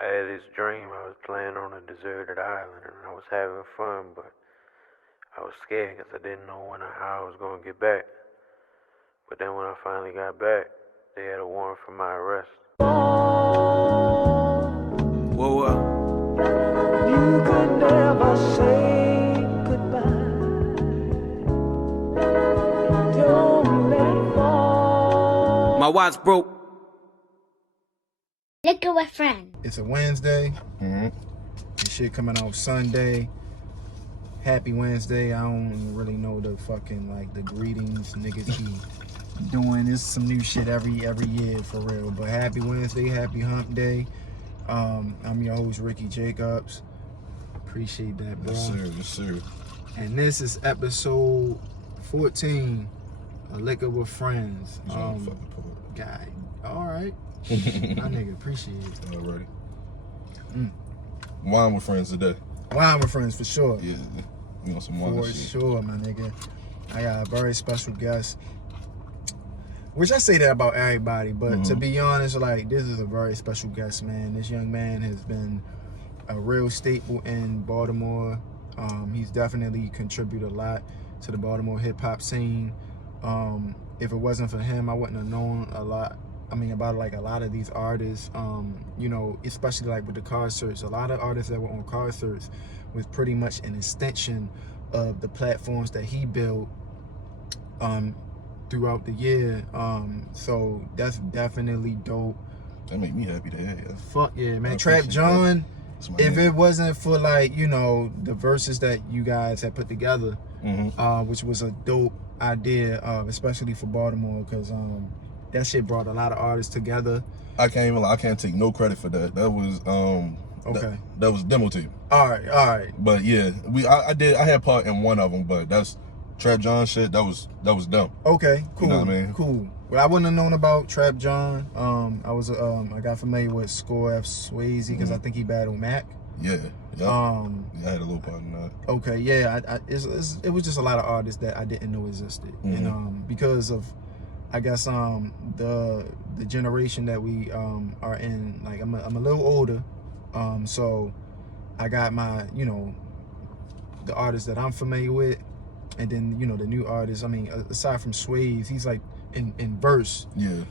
I had this dream I was playing on a deserted island and I was having fun, but I was scared because I didn't know when or how I was going to get back. But then when I finally got back, they had a warrant for my arrest. Whoa. You could never say goodbye. Don't let it fall. My watch broke. Liquor with friends. It's a Wednesday. This shit coming out Sunday. Happy Wednesday. I don't really know the fucking like the greetings niggas be doing. This some new shit every year for real. But happy Wednesday, happy hump day. I'm your host Ricky Jacobs. Appreciate that, bro. Yes, sir. And this is episode 14 of Liquor with Friends. Guy. Alright. My nigga, appreciate it. Alrighty. Wine with friends today. Wine with friends for sure. Yeah. You want some wine? For sure, my nigga. I got a very special guest. Which I say that about everybody, but to be honest, like, this is a very special guest, man. This young man has been a real staple in Baltimore. He's definitely contributed a lot to the Baltimore hip-hop scene. If it wasn't for him, I wouldn't have known a lot. I mean, about like a lot of these artists, you know, especially like with the card search. A lot of artists that were on card search was pretty much an extension of the platforms that he built throughout the year. So that's definitely dope. That made me happy to hear. Yeah. Fuck yeah, man. Trap John, if it wasn't for like, you know, the verses that you guys had put together, which was a dope idea, especially for Baltimore, because that shit brought a lot of artists together. I can't take no credit for that. That was okay. That was demo tape. All right. But yeah, I had part in one of them, but that's Trap John shit. That was them. Okay, cool. You know what I mean? Cool. Well, I wouldn't have known about Trap John. I got familiar with Score F Swayze because I think he battled Mac. Yeah. Yep. I had a little part in that. Okay, yeah. It was just a lot of artists that I didn't know existed, and because of, I guess, the generation that we are in. Like I'm a little older, so I got my, you know, the artists that I'm familiar with, and then, you know, the new artists. I mean, aside from Swayze, he's like in verse. Yeah.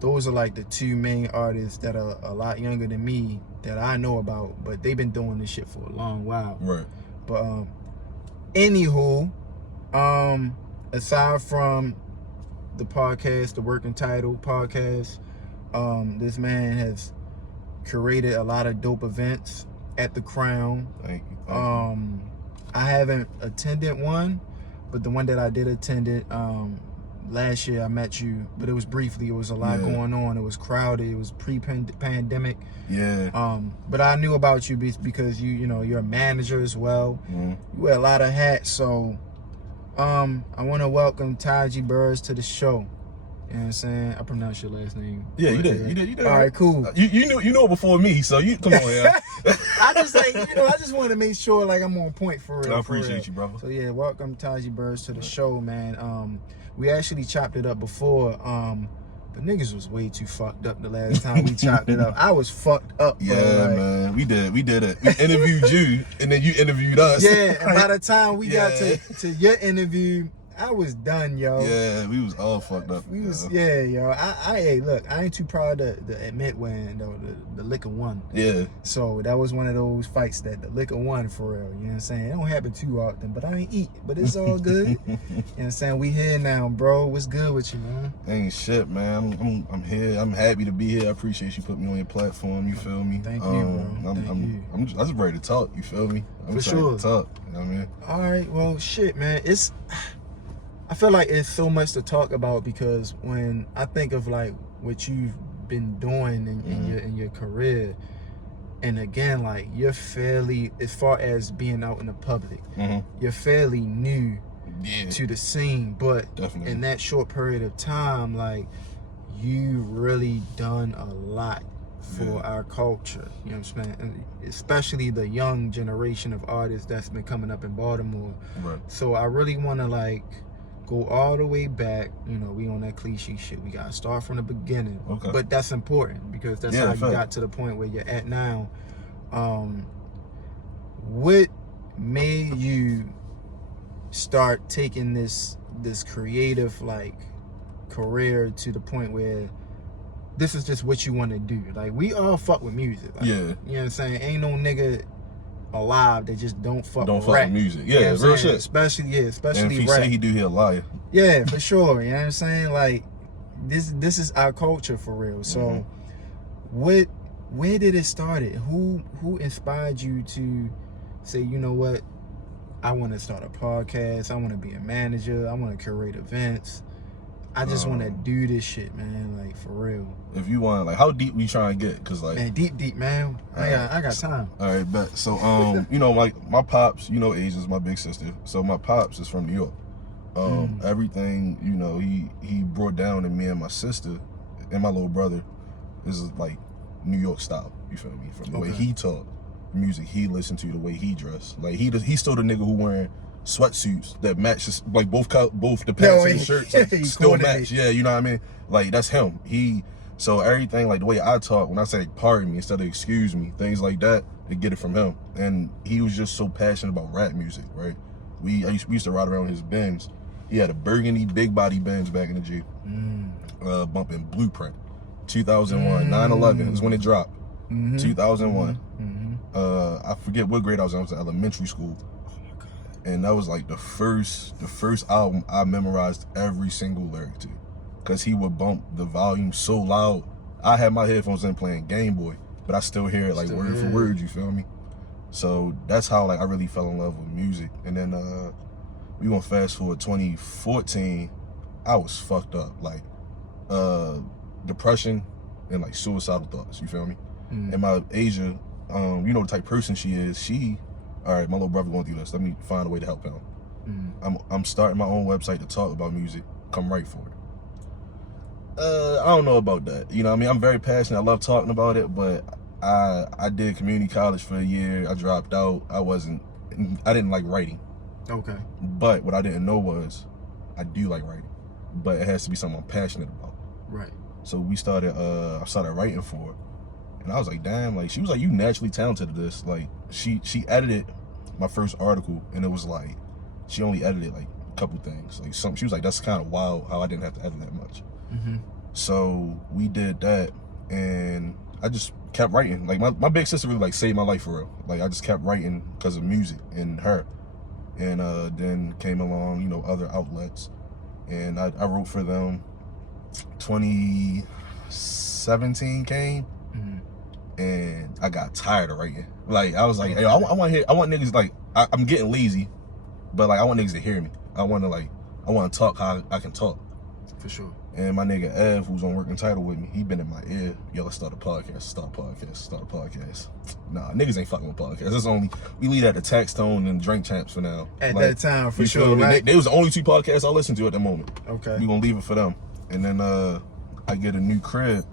Those are like the two main artists that are a lot younger than me that I know about, but they've been doing this shit for a long while. Right. But anywho, aside from the podcast, the Working Title podcast, this man has curated a lot of dope events at the Crown. Thank you. I haven't attended one, but the one that I did attend it, last year I met you, but it was briefly. It was a lot going on. It was crowded. It was pre-pandemic. Yeah. But I knew about you because you know, you're a manager as well. You wear a lot of hats. So I want to welcome Taji Burris to the show. You know what I'm saying? I pronounced your last name. Yeah, you did. All right, cool. You know it before me, so you come on, yeah. I just want to make sure like I'm on point for real. I appreciate you, brother. So yeah, welcome Taji Burris to the show, man. We actually chopped it up before, but niggas was way too fucked up the last time we chopped it up. I was fucked up. Yeah, bro, like, man, we did it. We interviewed you, and then you interviewed us. Yeah, and by the time we got to your interview, I was done, yo. Yeah, we was all fucked up. Yo. Hey, look, I ain't too proud to admit when the liquor won. Yeah. So that was one of those fights that the liquor won for real. You know what I'm saying? It don't happen too often, but I ain't eat. But it's all good. You know what I'm saying? We here now, bro. What's good with you, man? Ain't shit, man. I'm here. I'm happy to be here. I appreciate you putting me on your platform. You feel me? Thank you, bro. I'm just ready to talk. You feel me? I'm for sure. To talk. You know what I mean? All right. Well, shit, man. I feel like it's so much to talk about because when I think of like what you've been doing in your career, and again, like you're fairly, as far as being out in the public, you're fairly new to the scene, but definitely in that short period of time, like you really done a lot for our culture. You know what I'm saying? And especially the young generation of artists that's been coming up in Baltimore. Right. So I really want to like go all the way back. You know, we on that cliche shit. We gotta start from the beginning. Okay. But that's important because that's how you got to the point where you're at now. What made you start taking this creative like career to the point where this is just what you want to do? Like, we all fuck with music. Like, yeah. You know what I'm saying? Ain't no nigga alive that just don't fuck with music. Yeah, you know real shit. Especially and if he rap. say he do, he a liar. Yeah, for sure. You know what I'm saying? Like, this is our culture for real. So where did it start? Who inspired you to say, you know what, I want to start a podcast, I want to be a manager, I want to curate events, I just want to do this shit, man, like, for real. If you want, like, how deep we trying to get? Cause like, man, deep, man. I got time. All right, bet. So, you know, like, my pops, you know, Asia's my big sister. So my pops is from New York. Everything, you know, he brought down to me and my sister and my little brother is like New York style. You feel me? From the way he talked, the music he listened to, the way he dressed. Like, he's still the nigga who wearing sweatsuits that matches, like, both the pants and the shirts like, still match. Yeah, you know what I mean? Like, that's him. So everything, like, the way I talk, when I say pardon me instead of excuse me, things like that, they get it from him. And he was just so passionate about rap music, right? We used to ride around his Benz. He had a burgundy big body Benz back in the Jeep, bumping Blueprint. 2001, 9/11 is when it dropped. 2001. I forget what grade I was in elementary school. And that was like the first album I memorized every single lyric to, cause he would bump the volume so loud. I had my headphones in playing Game Boy, but I still hear it like word for word. You feel me? So that's how, like, I really fell in love with music. And then we gonna fast forward 2014. I was fucked up, like depression and like suicidal thoughts. You feel me? And my Asia, you know the type of person she is. All right, my little brother going through this. Let me find a way to help him. I'm starting my own website to talk about music. Come right for it. I don't know about that. You know what I mean? I'm very passionate. I love talking about it, but I did community college for a year. I dropped out. I didn't like writing. Okay. But what I didn't know was I do like writing, but it has to be something I'm passionate about. Right. So I started writing for her. And I was like, damn, like, she was like, you naturally talented at this. Like, she edited my first article, and it was like, she only edited like a couple things. Like, she was like, that's kind of wild how I didn't have to edit that much. So we did that, and I just kept writing. Like, my big sister really, like, saved my life for real. Like, I just kept writing because of music and her. And then came along, you know, other outlets. And I wrote for them. 2017 came. And I got tired of writing. Like, I was like, hey, I want niggas, like, I'm getting lazy, but like, I want niggas to hear me. I want to talk how I can talk. For sure. And my nigga Ev, who's on Working Title with me, he been in my ear. Yo, let's start a podcast. Nah, niggas ain't fucking with podcasts. It's only, we leave at the Tax Tone and Drink Champs for now. At like, that time, for sure, right? They was the only two podcasts I listened to at the moment. Okay. We gonna leave it for them. And then I get a new crib,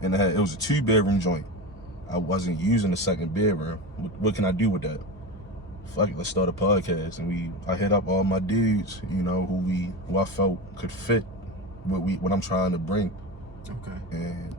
and it was a 2-bedroom joint. I wasn't using the second bedroom. What can I do with that? Fuck it, let's start a podcast. And I hit up all my dudes, you know, who I felt could fit what I'm trying to bring. Okay. And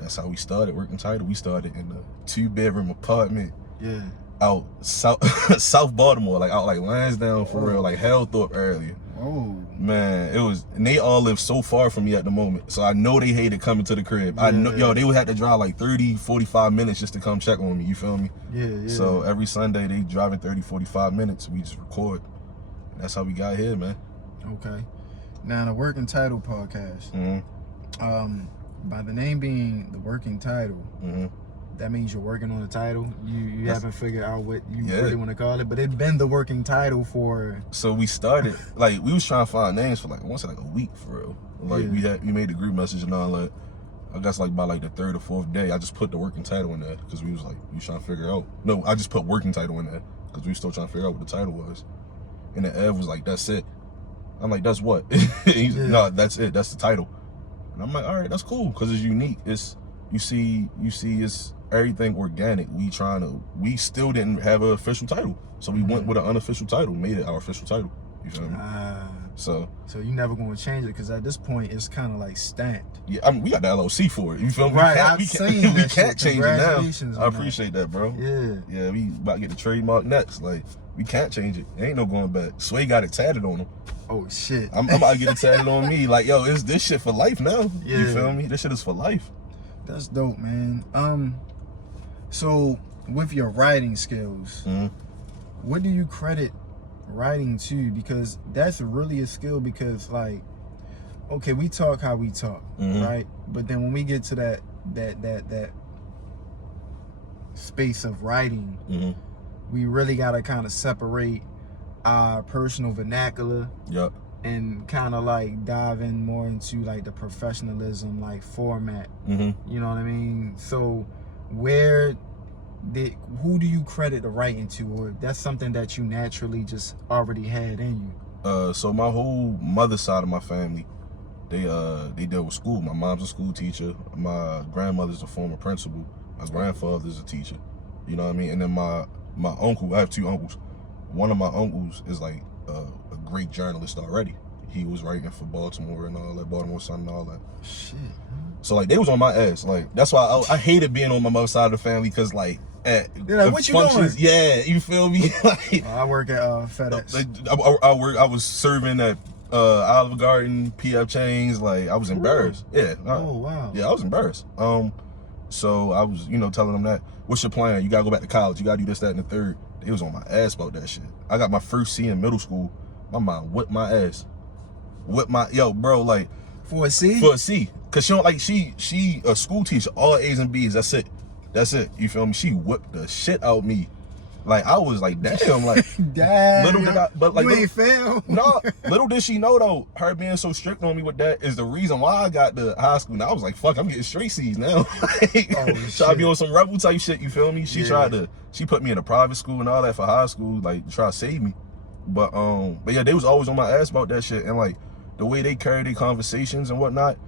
that's how we started Working Title. We started in a 2-bedroom apartment. Yeah. Out South Baltimore, like out like Lansdowne for real, like Hellthorpe area. Oh man, it was, and they all live so far from me at the moment, so I know they hated coming to the crib. Yeah. I know, they would have to drive like 30-45 minutes just to come check on me. You feel me? Yeah. So every Sunday they driving 30-45 minutes. We just record. And that's how we got here, man. Okay. Now the Working Title podcast. By the name being the Working Title. That means you're working on the title. You haven't figured out what you really want to call it, but it's been the working title for. So we started, like, we was trying to find names for like, I want to say like a week for real. Like we made the group message and all that. I guess like by like the 3rd or 4th day, I just put the working title in there because we was trying to figure out. No, I just put working title in there because we were still trying to figure out what the title was. And then Ev was like, that's it. I'm like, that's what? He's no, that's it. That's the title. And I'm like, all right, that's cool because it's unique. It's you see, it's everything organic. We still didn't have an official title, so we went with an unofficial title, made it our official title. You feel me? So you never gonna change it because at this point it's kind of like stamped. Yeah, I mean, we got the LLC for it. You feel me? Right, we can't change it now. I appreciate that, bro. Yeah, we about to get the trademark next. Like, we can't change it. There ain't no going back. Sway got it tatted on him. Oh shit! I'm about to get it tatted on me. Like, yo, is this shit for life now? Yeah. You feel me? This shit is for life. That's dope, man. So with your writing skills, what do you credit writing to? Because that's really a skill. Because like, okay, we talk how we talk, right? But then when we get to that space of writing, we really gotta kind of separate our personal vernacular. Yep. And kind of like dive in more into like the professionalism, like format. You know what I mean? So who do you credit the writing to, or that's something that you naturally just already had in you? So my whole mother's side of my family, they deal with school. My mom's a school teacher. My grandmother's a former principal. My grandfather's a teacher. You know what I mean? And then my uncle, I have two uncles. One of my uncles is like a great journalist already. He was writing for Baltimore and all that, Baltimore Sun and all that. Shit. So like they was on my ass. Like that's why I hated being on my mother's side of the family, because like at what you doing? Yeah, you feel me? Like, I work at FedEx. I was serving at Olive Garden, PF Chains. Like I was embarrassed. Yeah. Oh wow. Yeah, I was embarrassed. So I was, telling them that, what's your plan? You gotta go back to college. You gotta do this, that, and the third. They was on my ass about that shit. I got my first C in middle school. My mom whipped my ass. Bro, like for a C? For a C. Cause she don't like she a school teacher, all A's and B's. That's it. You feel me? She whipped the shit out of me. Like I was like, damn, like damn. Little did I, but like you ain't fail. No, little did she know though, her being so strict on me with that is the reason why I got to high school. Now I was like, fuck, I'm getting straight C's now. Try to be on some rebel type shit, you feel me? She she put me in a private school and all that for high school, like to try to save me. But yeah, they was always on my ass about that shit, and like the way they carry their conversations and whatnot,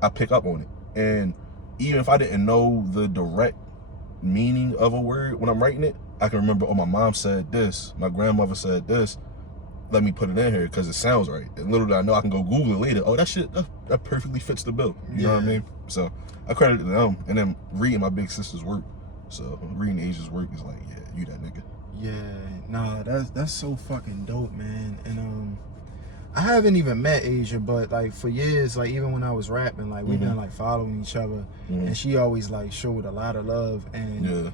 I pick up on it. And even if I didn't know the direct meaning of a word when I'm writing it, I can remember, oh, my mom said this, my grandmother said this, let me put it in here because it sounds right. And little did I know, I can go Google it later. Oh, that shit, that perfectly fits the bill. You know what I mean? So I credit it to them. And then reading my big sister's work. So reading Asia's work is like, yeah, you that nigga. Yeah, nah, that's so fucking dope, man. And I haven't even met Asia, but like for years, like even when I was rapping, like we've been like following each other, and she always like showed a lot of love, and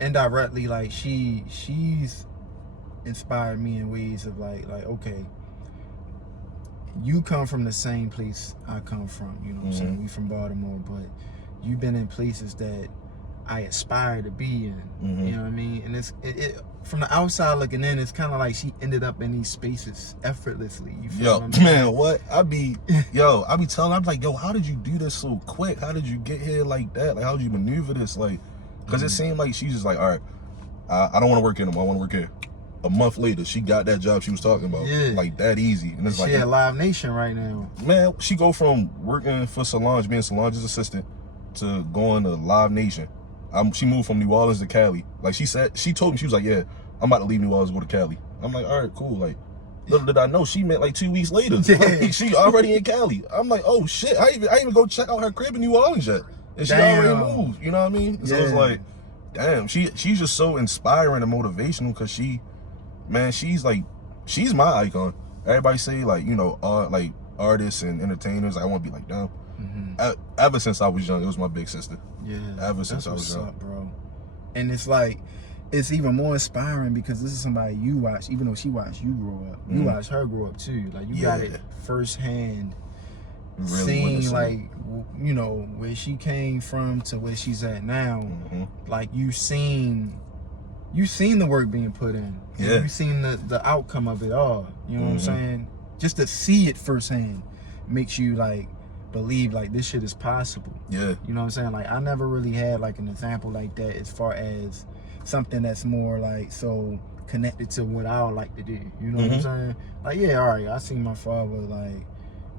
indirectly, like she's inspired me in ways of like okay, you come from the same place I come from, you know what I'm saying? We from Baltimore, but you've been in places that I aspire to be in, you know what I mean? And it from the outside looking in, it's kind of like she ended up in these spaces effortlessly. You feel what I'm saying? What? I be telling her, I'm like, how did you do this so quick? How did you get here like that? Like, how did you maneuver this? Like, because it seemed like she's just like, all right, I don't want to work here anymore. I want to work here. A month later, she got that job she was talking about. Yeah. Like, that easy. And it's she at Live Nation right now. Man, she go from working for Solange, being Solange's assistant, to going to Live Nation. She moved from New Orleans to Cali. Like she told me, she was like, yeah, I'm about to leave New Orleans and go to Cali. I'm like, all right, cool. Like, little did I know, she meant like 2 weeks later. Like, she already in Cali. I'm like, oh shit, I even go check out her crib in New Orleans yet. And she already moved, you know what I mean? So it's like, damn, she's just so inspiring and motivational, because she's my icon. Everybody say like, like artists and entertainers, I want to be like them. Ever since I was young, it was my big sister. Yeah, ever since I was young, bro. And it's like, it's even more inspiring because this is somebody you watch, even though she watched you grow up. You watched her grow up too. Like you got it firsthand, really seeing like where she came from to where she's at now. Like you seen the work being put in. Yeah, you seen the outcome of it all. You know what I'm saying? Just to see it firsthand makes you like believe like this shit is possible. Yeah, you know what I'm saying? Like I never really had like an example like that as far as something that's more like so connected to what I would like to do. You know what I'm saying? Like, yeah, all right, I seen my father like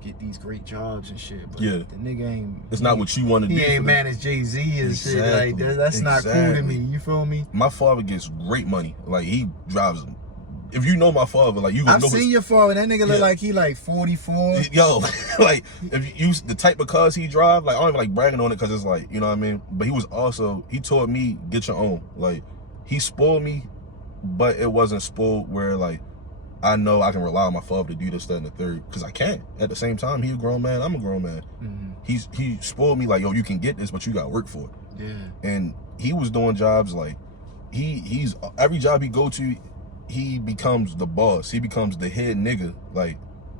get these great jobs and shit, but the nigga ain't. It's not what you want to do. He ain't managed Jay-Z and shit like that. That's not cool to me. You feel me? My father gets great money. Like he drives if you know my father, like you gonna I've know seen your father. That nigga look like he like 44. Yo, like if you the type of cars he drive, like I don't even like bragging on it because it's like, you know what I mean. But he taught me get your own. Like he spoiled me, but it wasn't spoiled where like I know I can rely on my father to do this, that, and the third because I can't. At the same time, he a grown man. I'm a grown man. He spoiled me like, yo, you can get this, but you gotta work for it. Yeah. And he was doing jobs like he's every job he go to. He becomes the boss. He becomes the head nigga, like,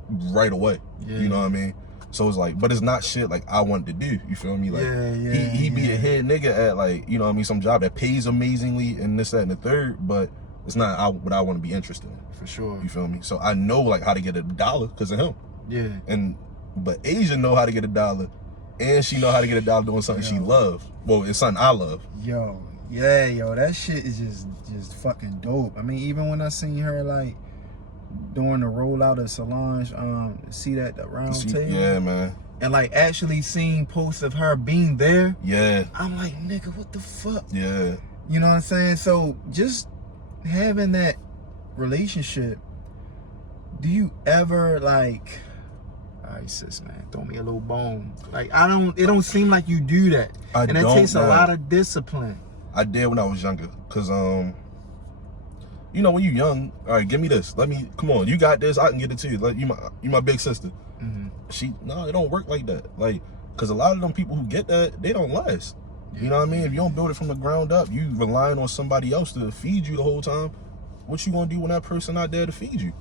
right away. Yeah. You know what I mean? So it's like, but it's not shit like I wanted to do. You feel me? Like, he be a head nigga at like, you know what I mean, some job that pays amazingly and this, that, and the third, but it's not what I want to be interested in. For sure. You feel me? So I know like how to get $1 because of him. Yeah. But Asia know how to get $1, and she know how to get $1 doing something she loves. Well, it's something I love. Yo. Yeah, yo, that shit is just fucking dope. I mean, even when I seen her like doing the rollout of Solange, see that the round table. Yeah, man. And like actually seeing posts of her being there. Yeah. I'm like, nigga, what the fuck? Yeah. You know what I'm saying? So just having that relationship, do you ever like, all right, sis, man, throw me a little bone. Like it don't seem like you do that. And it takes a lot of discipline. I did when I was younger, cause you know when you young, all right, give me this. Come on, you got this. I can get it to you. Like you my big sister. It don't work like that. Like, cause a lot of them people who get that, they don't last. You know what I mean? If you don't build it from the ground up, you relying on somebody else to feed you the whole time. What you gonna do when that person not there to feed you?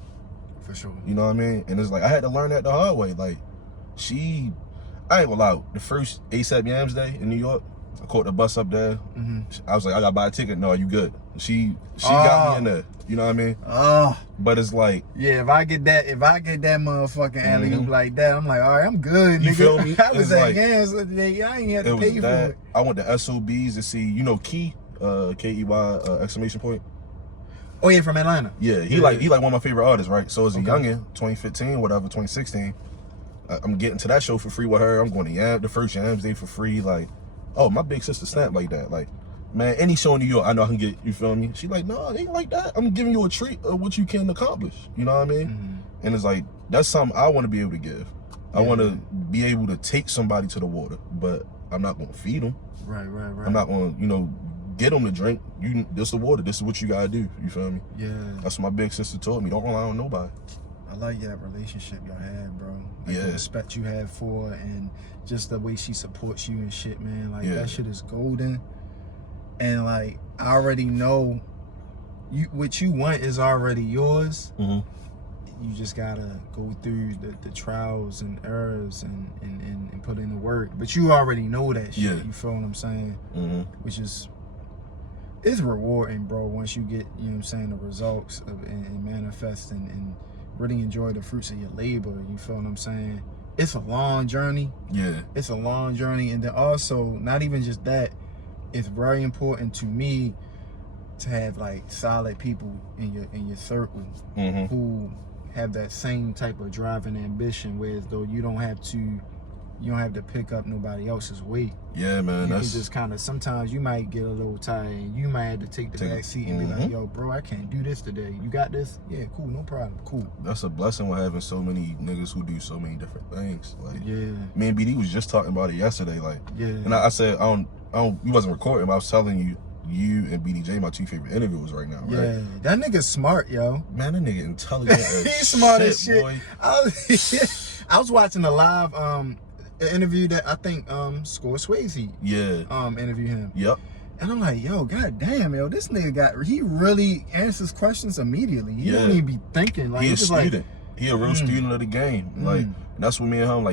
For sure. You know what I mean? And it's like I had to learn that the hard way. Like I ain't gonna lie. The first ASAP Yams Day in New York, I caught the bus up there. I was like, I gotta buy a ticket. No, you good? She got me in there. You know what I mean? But it's like, yeah, if I get that motherfucking alley-oop like that, I'm like, all right, I'm good, nigga. You feel me? I was at Yams today. I ain't had to pay for it. I went to SOBs to see, you know, Key, K-E-Y, exclamation point. Oh yeah, from Atlanta. Yeah, he like one of my favorite artists, right? So as a youngin, 2015, whatever, 2016, I'm getting to that show for free with her. I'm going to the first Yams Day for free. Like, oh, my big sister snapped like that. Like, man, any show in New York, I know I can get, you feel me? She like, no, it ain't like that. I'm giving you a treat of what you can accomplish. You know what I mean? And it's like, that's something I want to be able to give. I want to be able to take somebody to the water, but I'm not going to feed them. Right. I'm not going to, get them to drink. This is the water. This is what you got to do. You feel me? Yeah. That's what my big sister told me. Don't rely on nobody. I like that relationship y'all had, bro. Like the respect you have for her and just the way she supports you and shit, man. Like that shit is golden. And like I already know what you want is already yours. You just gotta go through the trials and errors and put in the work. But you already know that shit. You feel what I'm saying? Which is it's rewarding, bro, once you get, you know what I'm saying, the results of and manifest and really enjoy the fruits of your labor. You feel what I'm saying? It's a long journey. Yeah. It's a long journey. And then also, not even just that, it's very important to me to have like solid people in your circle who have that same type of drive and ambition, whereas though you don't have to pick up nobody else's weight. Yeah, man. You can just kind of, sometimes you might get a little tired and you might have to take the back seat and be like, yo, bro, I can't do this today. You got this? Yeah, cool, no problem, cool. That's a blessing with having so many niggas who do so many different things. Like, me and BD was just talking about it yesterday. Like, and I said, I don't, you wasn't recording, but I was telling you, you and BDJ, my two favorite interviewers right now, right? Yeah, that nigga's smart, yo. Man, that nigga intelligent as he's smart as shit. Boy. I was watching a live interview that I think Score Swayze interviewed him. Yep. And I'm like, yo, goddamn, yo, this nigga he really answers questions immediately. He don't even be thinking. Like, he's a student. Like, he a real student of the game. Like, that's what me and him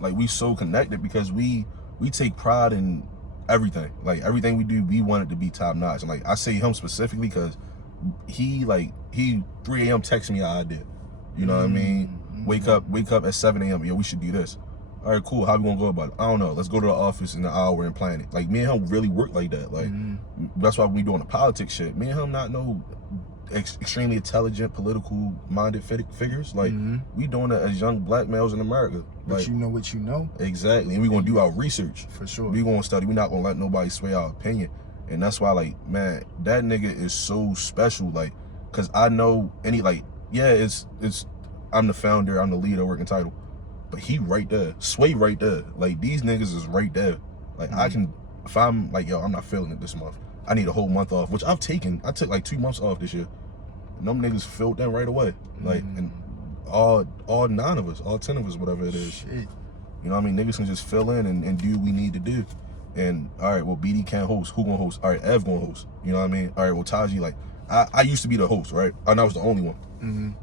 like we so connected because we take pride in everything. Like, everything we do, we want it to be top notch. And like, I say him specifically because he 3 a.m. texts me an idea. You know what I mean? Wake up at 7 a.m. Yo, we should do this. All right, cool. How we gonna go about it? I don't know. Let's go to the office in an hour and plan it. Like, me and him really work like that. Like, that's why we doing the politics shit. Me and him not no extremely intelligent, political minded figures. Like, we doing it as young black males in America. But like, you know what you know. Exactly. And we gonna do our research. For sure. We gonna study. We not gonna let nobody sway our opinion. And that's why, like, man, that nigga is so special. Like, Cause I know it's I'm the founder, I'm the leader, working title. But he right there. Sway right there. Like, these niggas is right there. Like, I can, if I'm like, yo, I'm not feeling it this month, I need a whole month off, which I've taken. I took like 2 months off this year. And them niggas filled in right away. Like, and all 9 of us, all 10 of us, whatever it is. Shit. You know what I mean? Niggas can just fill in and do what we need to do. And, all right, well, BD can't host. Who gonna host? All right, Ev gonna host. You know what I mean? All right, well, Taji, like, I used to be the host, right? And I was the only one.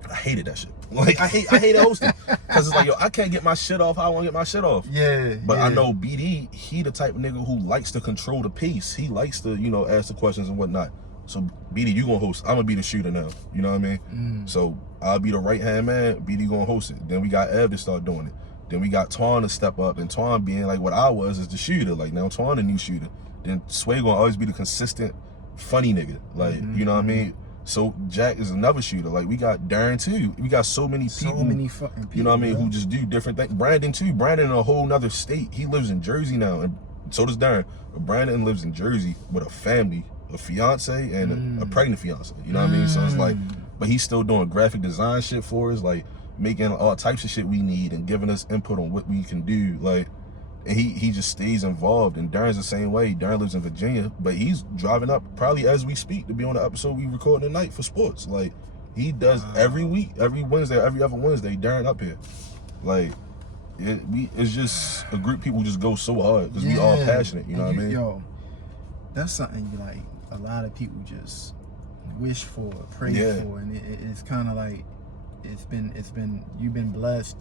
I hated that shit. Like, I hate hosting. Because it's like, yo, I can't get my shit off how I want to get my shit off. Yeah. But I know BD, he the type of nigga who likes to control the pace. He likes to, you know, ask the questions and whatnot. So, BD, you gonna host. I'm gonna be the shooter now. You know what I mean? So, I'll be the right-hand man. BD gonna host it. Then we got Ev to start doing it. Then we got Twan to step up. And Twan being like what I was is the shooter. Like, now Twan the new shooter. Then Sway gonna always be the consistent, funny nigga. Like, you know what I mean? So Jack is another shooter. Like, we got Darren too. We got so many people. So many fucking people. You know what I mean? Bro. Who just do different things. Brandon too. Brandon in a whole nother state. He lives in Jersey now, and so does Darren. But Brandon lives in Jersey with a family, a fiance, and a pregnant fiance. You know what I mean? So it's like, but he's still doing graphic design shit for us, like making all types of shit we need and giving us input on what we can do. Like, and he just stays involved. And Darren's the same way. Darren lives in Virginia, but he's driving up probably as we speak to be on the episode we record tonight for sports. Like, he does every week, every Wednesday, every other Wednesday. Darren up here, like, it's just a group of people who just go so hard because we all passionate. You know what I mean? Yo, that's something like a lot of people just wish for, pray for, and it's kind of like it's been you've been blessed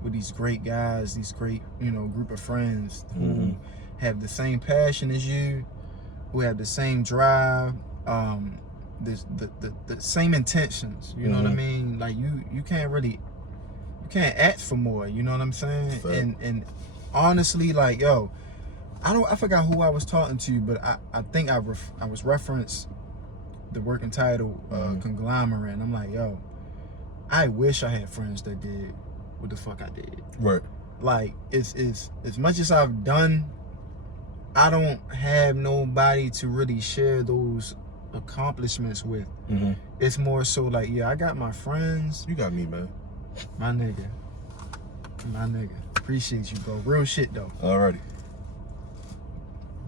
with these great guys, these great, you know, group of friends who have the same passion as you, who have the same drive, the same intentions. You know what I mean? Like, you can't ask for more. You know what I'm saying? And honestly, like, yo, I forgot who I was talking to, but I think I was referenced the working title conglomerate, and I'm like, yo, I wish I had friends that did what the fuck I did. Right. Like, it's as much as I've done, I don't have nobody to really share those accomplishments with. It's more so like, yeah, I got my friends. You got me, man. My nigga. Appreciate you, bro. Real shit though. Alrighty.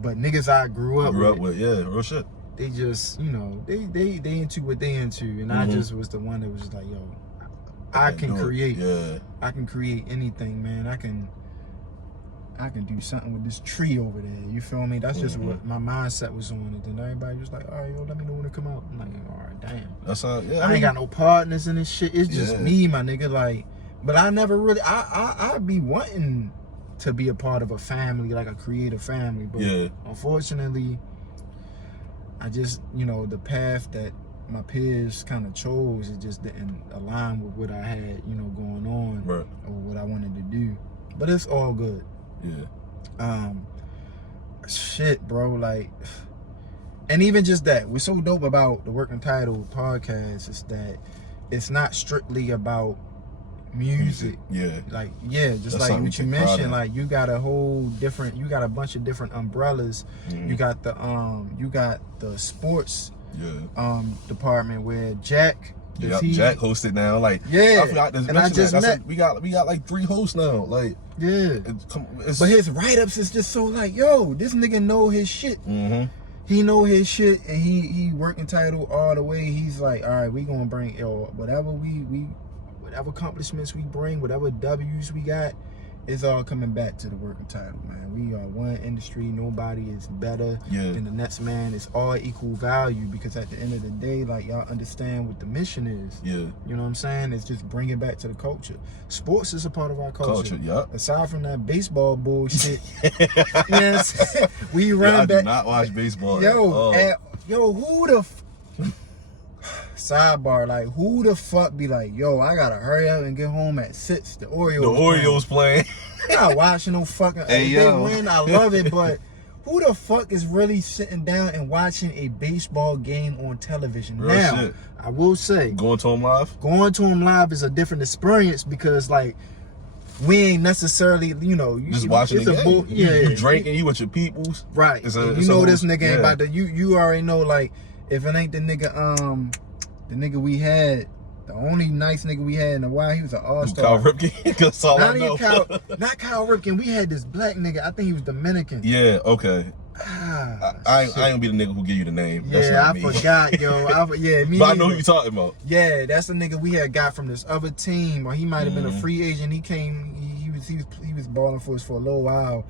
But niggas I grew up with, yeah, real shit. They just, you know, they into what they into, and I just was the one that was just like, yo, I can create. I can create anything, man. I can do something with this tree over there. You feel me? That's just what my mindset was on. And then everybody was like, all right, yo, let me know when to come out. I'm like, all right, damn. That's how, I ain't got no partners in this shit. It's just me, my nigga. Like, but I never really, I'd be wanting to be a part of a family, like a creative family. But unfortunately, I just, you know, the path that my peers kind of chose, it just didn't align with what I had, you know, going on, or what I wanted to do. But it's all good. Shit, bro, like, and even just that, what's so dope about the Working Title podcast is that it's not strictly about music. Like, just that's like what you mentioned, like, you got a whole different, you got a bunch of different umbrellas. You got the sports department where Jack Jack hosted now. Like, I forgot to mention that. We got like 3 hosts now. Like, but his write-ups is just so like, yo, this nigga know his shit. He know his shit, and he Working Title all the way. He's like, all right, we gonna bring, yo, whatever whatever accomplishments we bring, whatever W's we got, it's all coming back to the Working Title, man. We are one industry. Nobody is better than the next man. It's all equal value, because at the end of the day, like, y'all understand what the mission is. You know what I'm saying? It's just bringing back to the culture. Sports is a part of our culture. Aside from that baseball bullshit, yes, we run back. I do not watch baseball. Yo, who the sidebar, like, who the fuck be like, yo, I gotta hurry up and get home at 6. The Orioles playing. I'm not watching no fucking. If they win, I love it, but who the fuck is really sitting down and watching a baseball game on television? Now, I will say, going to them live is a different experience, because, like, we ain't necessarily, you know, just watching the game. You drinking, you with your peoples, right? This nigga ain't about to. You already know, like, if it ain't the nigga the nigga we had, the only nice nigga we had in a while, he was an all-star. Kyle Ripken? That's all I know. Not Kyle Ripken. We had this black nigga. I think he was Dominican. Yeah, okay. I ain't gonna be the nigga who give you the name. That's not me. Forgot, yo. Me. But I know who you talking about. Yeah, that's the nigga we had got from this other team, or he might have been a free agent. He came. He was balling for us for a little while.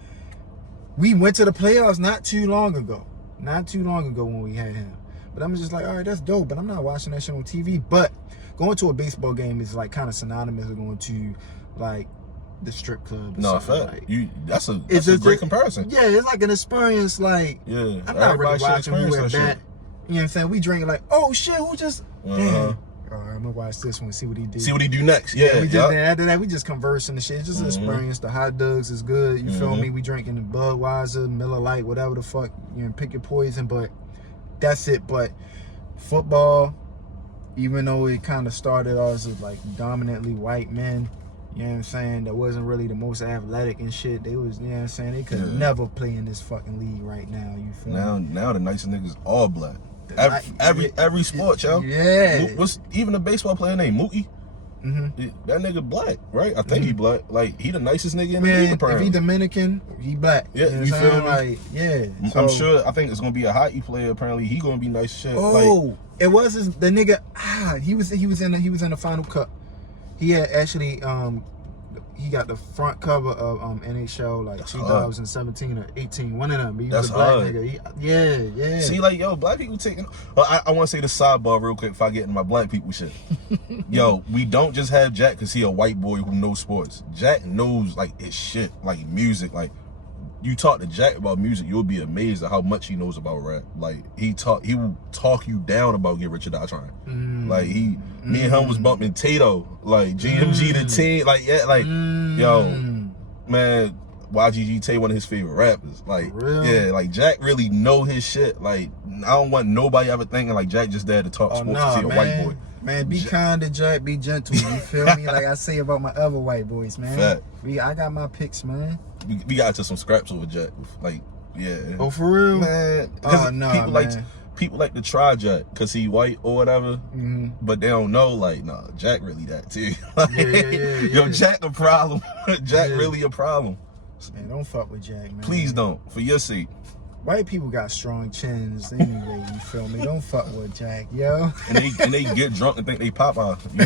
We went to the playoffs not too long ago when we had him. But I'm just like, all right, that's dope. But I'm not watching that shit on TV. But going to a baseball game is like kind of synonymous with going to like the strip club. No, fact. Like, that's a great comparison. Yeah, it's like an experience. Like, yeah, I'm not really watching who at bat. You know what I'm saying? We drink like, oh shit, who just? Damn. All right, I'm gonna watch this one, see what he do. See what he do next. Yeah. We just after that, we just conversing and shit. It's just an experience. The hot dogs is good. You feel me? We drinking the Budweiser, Miller Lite, whatever the fuck. You know, pick your poison. But that's it. But football, even though it kind of started off as like dominantly white men, you know what I'm saying, that wasn't really the most athletic and shit. They was, you know what I'm saying, they could never play in this fucking league right now. You feel me? Now the nicest niggas all black. Every sport, yo. Yeah. What's even a baseball player named Mookie? That nigga black, right? I think he black. Like, he the nicest nigga in the league, apparently. If he Dominican, he black. Yeah, you feel me? Like, yeah. I'm sure. I think it's gonna be a hockey player. Apparently, he gonna be nice shit. Oh, it was the nigga. He was in the Final Cup. He had actually he got the front cover of NHL like 2017 or 18. One of them. He was a black nigga. Yeah. See, like, yo, black people taking. Well, I want to say the sidebar real quick if I get into my black people shit. Yo, we don't just have Jack because he a white boy who knows sports. Jack knows like his shit, like music. Like, you talk to Jack about music, you'll be amazed at how much he knows about rap. Like, he will talk you down about Get Rich or Die Trying. Like, me and him was bumping Tato, like GMG the team, like, yeah, like, yo, man, YGG Tay one of his favorite rappers. Like, yeah, like, Jack really know his shit. Like, I don't want nobody ever thinking like Jack just there to talk sports because he a white boy. Man, be kind to Jack, be gentle. You feel me? Like I say about my other white boys, man. Fact. I got my picks, man. We got to some scraps over Jack. Like, yeah. Oh, for real? Man. Oh, no, people like to try Jack because he white or whatever, but they don't know, like, nah, Jack really that too. Like, yo, Jack a problem. Jack really a problem. Man, don't fuck with Jack, man. Please don't, for your sake. White people got strong chins anyway, you feel me? Don't fuck with Jack, yo. And they get drunk and think they Popeye. You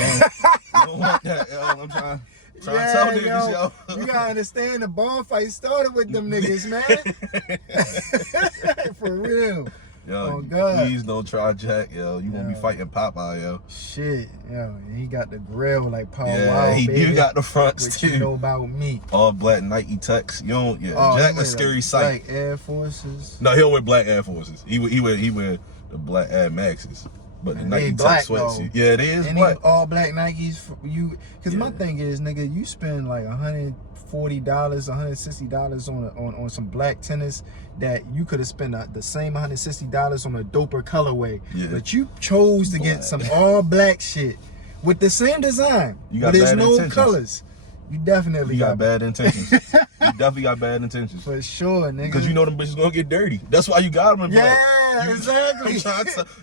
don't want that, yo. I'm trying to tell niggas, yo. You gotta understand the bar fight started with them niggas, man. For real. Yo, oh, God. Please don't try Jack, yo. You gonna be fighting Popeye, yo. Shit, yo. And he got the grill like Paul Wall, Yeah, he baby. do got the fronts, what too. You know about me. All black Nike Techs. You don't, Jack a scary sight. Black Air Forces. No, he don't wear black Air Forces. He wear the black Air Maxes. But the Nike Tech sweatsuit. Yeah, it is black. All black Nikes for you. Because my thing is, nigga, you spend like $140, $160 on some black tennis that you could have spent the same $160 on a doper colorway. Yeah. But you chose to get some all black shit with the same design. But there's no colors. You definitely got bad intentions. You definitely got bad intentions. For sure, nigga. Because you know them bitches gonna get dirty. That's why you got them in black. Yeah, exactly.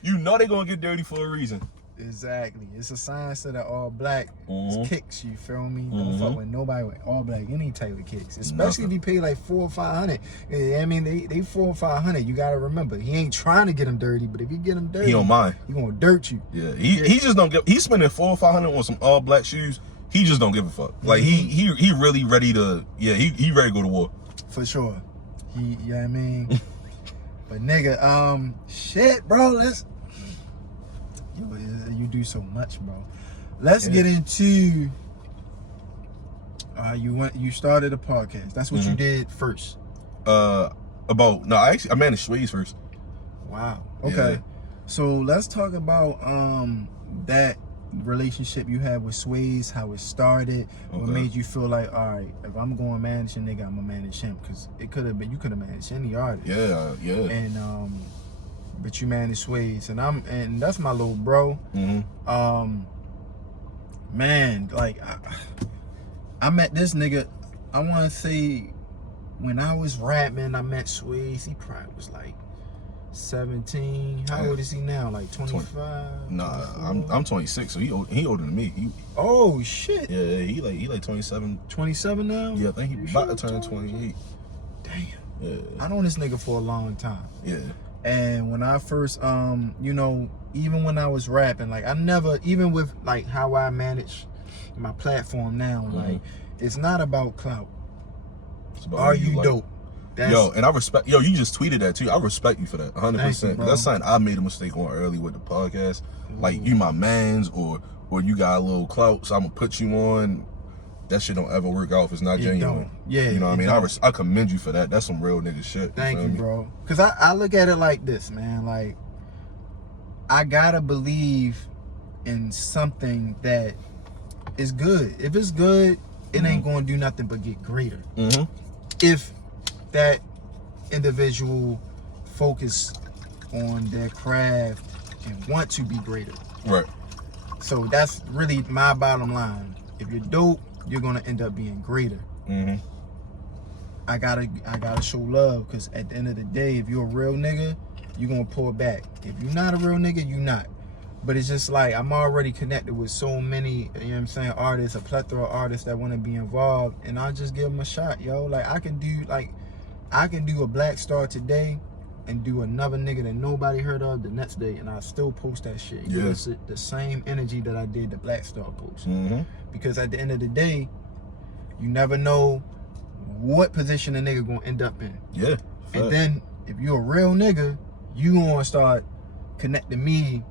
You know they gonna get dirty for a reason. Exactly. It's a sign to the all black kicks, you feel me? Don't fuck with nobody with all black, any type of kicks. Especially if you pay like $400 or $500. I mean, they $400 or $500. You gotta remember, he ain't trying to get them dirty, but if you get them dirty, he don't mind. He gonna dirt you. Yeah, he just don't give. He's spending $400 or $500 on some all black shoes. He just don't give a fuck. Like he really ready to. Yeah, he ready to go to war. For sure. You know what I mean? But nigga, shit, bro. You do so much, bro. Let's get into. You started a podcast. That's what you did first. I managed Sway's first. Wow. Okay. Yeah. So let's talk about that relationship you had with Sway's, how it started, what made you feel like, all right, if I'm going to manage a nigga, I'm gonna manage him, because you could have managed any artist. Yeah. And but you managed Sway's, and that's my little bro. Man, like I met this nigga. I want to say when I was rapping, I met Sway's. He probably was like 17. How old is he now? Like 25? Nah, I'm 26, so he older than me. Oh shit. Yeah, he like 27. 27 now? Yeah, I think he about to turn 28. Damn. Yeah. I known this nigga for a long time. Yeah. And when I first you know, even when I was rapping, like I never, even with like how I manage my platform now, like it's not about clout. It's about are you dope? Yo, and I respect, you just tweeted that too. I respect you for that, 100%. That's something I made a mistake on early with the podcast. Like, you my mans, or you got a little clout, so I'm gonna put you on. That shit don't ever work out if it's not genuine. Yeah, you know what I mean? I commend you for that. That's some real nigga shit. Thank you, bro. Because I look at it like this, man. Like, I gotta believe in something that is good. If it's good, it ain't gonna do nothing but get greater. If that individual focus on their craft and want to be greater. Right. So that's really my bottom line. If you're dope, you're gonna end up being greater. I gotta show love, because at the end of the day, if you're a real nigga, you're gonna pull back. If you're not a real nigga, you're not. But it's just like, I'm already connected with so many, you know what I'm saying, artists, a plethora of artists that want to be involved, and I'll just give them a shot, yo. Like, I can do a Black Star today and do another nigga that nobody heard of the next day, and I'll still post that shit. Yeah. It's the same energy that I did the Black Star post. Because at the end of the day, you never know what position a nigga gonna end up in. Yeah. And then, if you're a real nigga, you gonna start connecting me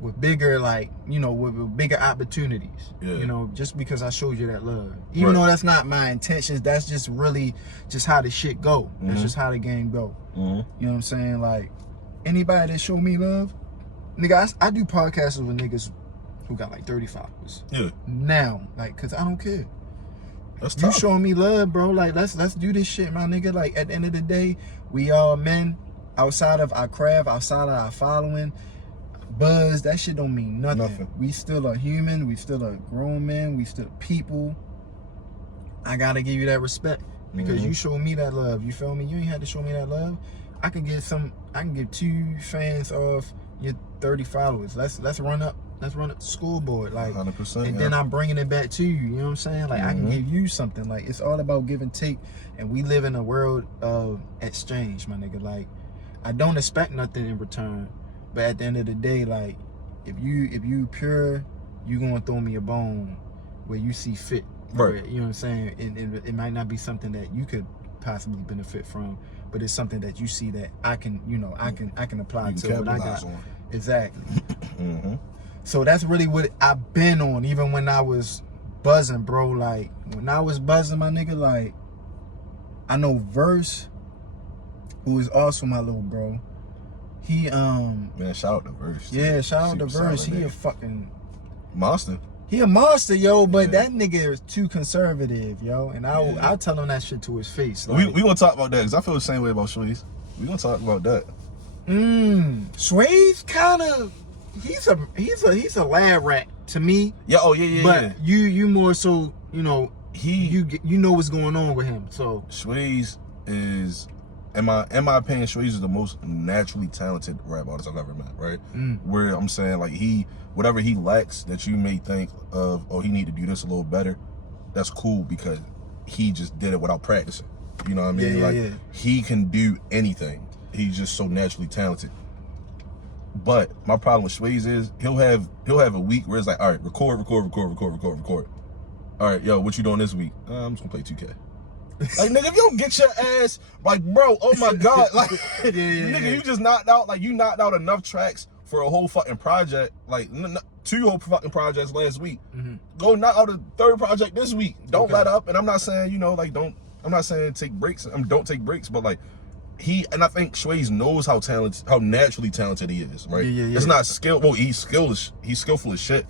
with bigger, like, you know, with bigger opportunities. You know, just because I showed you that love. Even though that's not my intentions, that's just really just how the shit go. That's just how the game go. You know what I'm saying? Like, anybody that show me love, nigga, I do podcasts with niggas who got like 30 followers. Yeah. Now, like, cause I don't care. That's you showing me love, bro. Like, let's do this shit, my nigga. Like, at the end of the day, we all men. Outside of our craft, outside of our following, buzz, that shit don't mean nothing. We still a human. We still a grown man. We still people. I gotta give you that respect, because you showed me that love. You feel me? You ain't had to show me that love. I can get 2 fans off your 30 followers. Let's run up the scoreboard, like 100%. And then I'm bringing it back to you. You know what I'm saying? Like, I can give you something. Like, it's all about give and take, and we live in a world of exchange, my nigga. Like, I don't expect nothing in return, but at the end of the day, like, if you pure, you gonna throw me a bone where you see fit. Right. You know what I'm saying? It might not be something that you could possibly benefit from, but it's something that you see that I can, you know, I can apply to what I got. Exactly. So that's really what I've been on, even when I was buzzing, bro. Like, when I was buzzing, my nigga, like, I know Verse, who is also my little bro. He man, shout out to Verse. Yeah, shout out to Verse. He a fucking monster. He a monster, yo. But that nigga is too conservative, yo. And I'll tell him that shit to his face. Like, we gonna talk about that, because I feel the same way about Swayze. We gonna talk about that. Swayze kind of, he's a lab rat to me. Yeah. Oh yeah. But you more so, you know, you know what's going on with him. So Swayze is, in my opinion, Swayze is the most naturally talented rap artist I've ever met, right? Where I'm saying, like, whatever he lacks that you may think of, oh, he need to do this a little better, that's cool, because he just did it without practicing. You know what I mean? He can do anything. He's just so naturally talented. But my problem with Swayze is he'll have a week where it's like, all right, record. All right, yo, what you doing this week? I'm just gonna play 2K. Like, nigga, if you don't get your ass, like, bro, oh my God, like, nigga, you just knocked out enough tracks for a whole fucking project, like 2 whole fucking projects last week. Go knock out a 3rd project this week. Don't let up. And I'm not saying, you know, like, I'm not saying take breaks. Don't take breaks, but like, I think Swayze knows how naturally talented he is, right? It's not skill. Well, he's skillful as shit.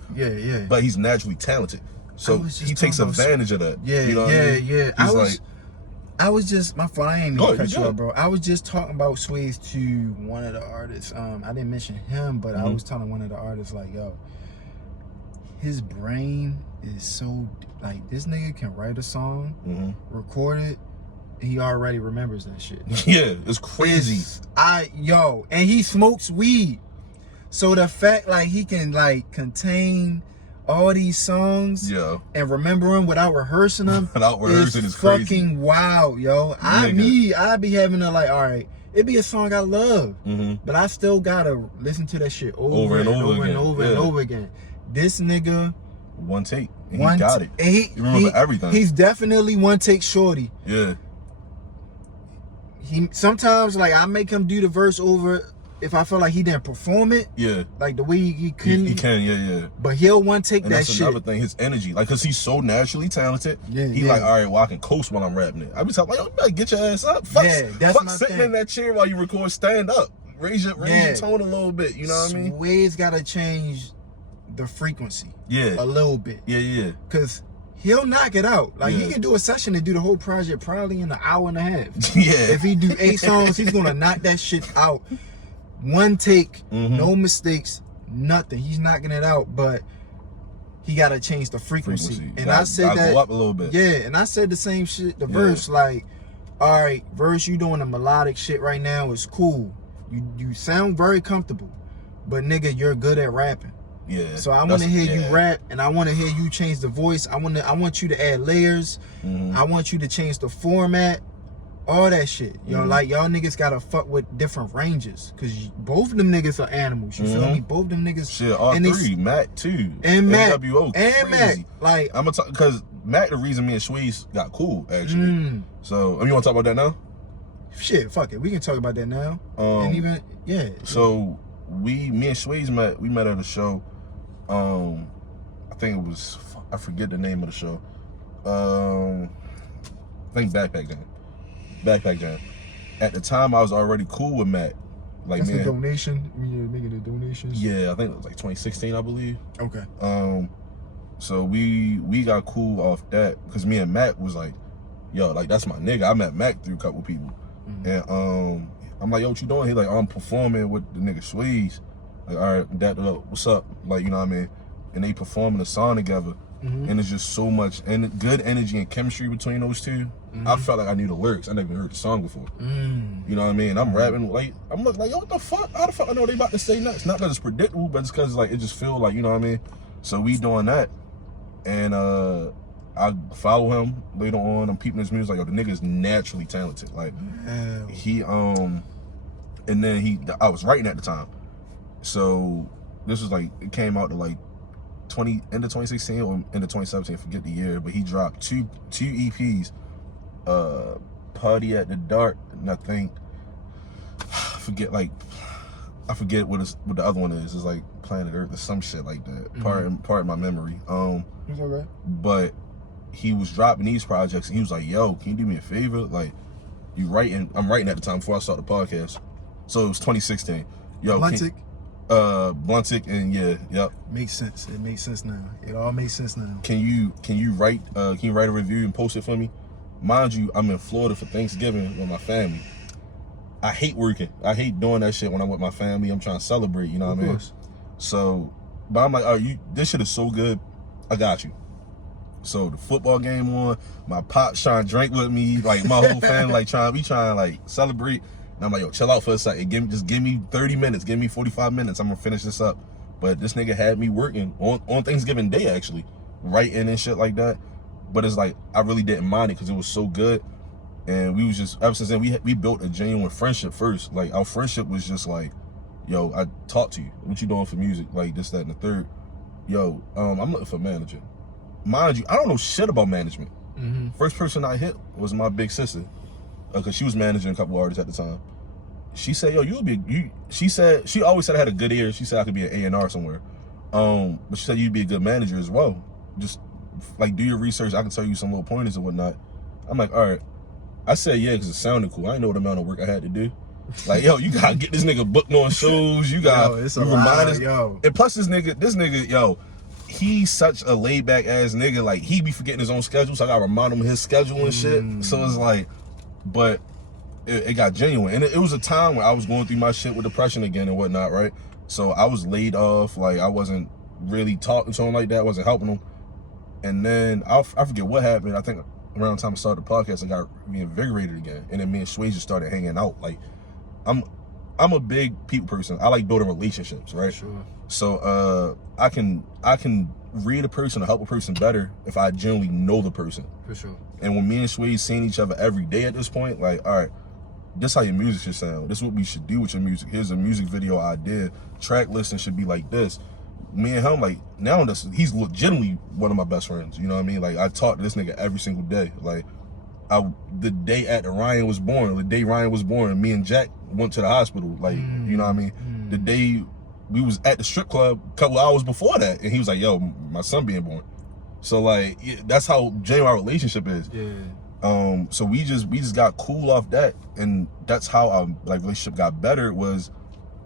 But he's naturally talented, so he takes advantage of that. I was just, my fault, I ain't even cut you up, bro. I was just talking about Swayze to one of the artists. I didn't mention him, but I was telling one of the artists, like, yo, his brain is so, like, this nigga can write a song, record it, he already remembers that shit. Yeah, it's crazy. And he smokes weed. So the fact like he can like contain all these songs and remember them without rehearsing them is crazy. Fucking wild, yo. I be having to like, all right, it be a song I love, but I still gotta listen to that shit over and over again. This nigga, one take, and he got it. And he remember everything. He's definitely one take shorty. Yeah. He sometimes like I make him do the verse over if I feel like he didn't perform it. Yeah. Like the way he couldn't. He can, yeah. But he'll one take and that that's shit. Another thing, his energy, like, cause he's so naturally talented. Yeah. He like, all right, well I can coast while I'm rapping it. I be talking like, yo, you better get your ass up. Fuck sitting in that chair while you record. Stand up. Raise your tone a little bit. You know what I mean? Sway's gotta change the frequency. Yeah. A little bit. Yeah. Cause he'll knock it out. Like he can do a session and do the whole project probably in an hour and a half. Yeah. If he do 8 songs, he's gonna knock that shit out. One take, no mistakes, nothing. He's knocking it out, but he gotta change the frequency. And I said that go up a little bit. Yeah, and I said the same shit. The verse, like, all right, verse, you doing the melodic shit right now is cool. You sound very comfortable, but nigga, you're good at rapping. Yeah. So I want to hear you rap, and I want to hear you change the voice. I want you to add layers. I want you to change the format, all that shit. You know, like y'all niggas gotta fuck with different ranges, cause both of them niggas are animals. You feel me? Both of them niggas. Shit, all three, Mac too, and Mac, NWO, and Mac. Like I'm gonna talk, cause Mac the reason me and Shweez got cool actually. So you want to talk about that now? Shit, fuck it. We can talk about that now. And even So me and Shweez met at a show. I think it was, I forget the name of the show. I think Backpack Jam. At the time, I was already cool with Matt. Like, that's the donation. When you're making the donations. Yeah, I think it was like 2016, I believe. Okay. So we got cool off that because me and Matt was like, yo, like that's my nigga. I met Mac through a couple people, and I'm like, yo, what you doing? He like, I'm performing with the nigga Shweez. Like, all right, that what's up? Like, you know what I mean? And they performing a song together, and it's just so much and good energy and chemistry between those two. I felt like I knew the lyrics. I never heard the song before. You know what I mean? I'm rapping like I'm looking like, yo, what the fuck? How the fuck I know they about to say next? Not because it's predictable, but it's because like it just feel like, you know what I mean? So we doing that, and I follow him later on. I'm peeping his music. Like, yo, the nigga's naturally talented. Like he and then I was writing at the time. So this was like, it came out to like end of 2016 or end of 2017, I forget the year, but he dropped two EPs, Party at the Dark, and I think I forget what the other one is. It's like Planet Earth or some shit like that. Part of my memory. It's okay. But he was dropping these projects and he was like, yo, can you do me a favor? Like, you writing? I'm writing at the time before I started the podcast. So it was 2016. Yo, Bluntic and yep. Makes sense. It makes sense now. It all makes sense now. Can you write a review and post it for me? Mind you, I'm in Florida for Thanksgiving with my family. I hate working. I hate doing that shit when I'm with my family. I'm trying to celebrate, you know what I mean? So, but I'm like, oh, this shit is so good. I got you. So the football game on, my pops trying to drink with me, like my whole family like trying like celebrate. And I'm like, yo, chill out for a second. Give me 30 minutes. Give me 45 minutes. I'm gonna finish this up. But this nigga had me working on Thanksgiving Day, actually, writing and shit like that. But it's like, I really didn't mind it because it was so good. And we was just, ever since then, we built a genuine friendship first. Like, our friendship was just like, yo, I talk to you. What you doing for music? Like, this, that, and the third. Yo, I'm looking for a manager. Mind you, I don't know shit about management. First person I hit was my big sister. Because she was managing a couple artists at the time. She said, yo, she always said I had a good ear. She said I could be an A&R somewhere. But she said you'd be a good manager as well. Just, like, do your research. I can tell you some little pointers and whatnot. I'm like, all right. I said, yeah, because it sounded cool. I didn't know what amount of work I had to do. Like, yo, you got to get this nigga booked on shows. You got to remind us. And plus, this nigga, yo, he's such a laid-back ass nigga. Like, he be forgetting his own schedule, so I got to remind him of his schedule and shit. So it's like, but it got genuine. And it was a time where I was going through my shit with depression again and whatnot, right? So I was laid off. Like, I wasn't really talking to him like that. I wasn't helping him. And then I forget what happened. I think around the time I started the podcast, I got reinvigorated again. And then me and Sway just started hanging out. Like, I'm a big people person. I like building relationships, right? Sure. So I can read a person or help a person better if I generally know the person. For sure. And when me and Sway seeing each other every day at this point, like, all right, this how your music should sound. This is what we should do with your music. Here's a music video idea. Track listing should be like this. Me and him, like, now he's legitimately one of my best friends. You know what I mean? Like, I talk to this nigga every single day. Like, the day after Ryan was born, me and Jack went to the hospital. Like, you know what I mean? The day we was at the strip club a couple hours before that, and he was like, yo, my son being born. So, like, that's how genuine our relationship is. Yeah. So we just got cool off that, and that's how our relationship got better. Was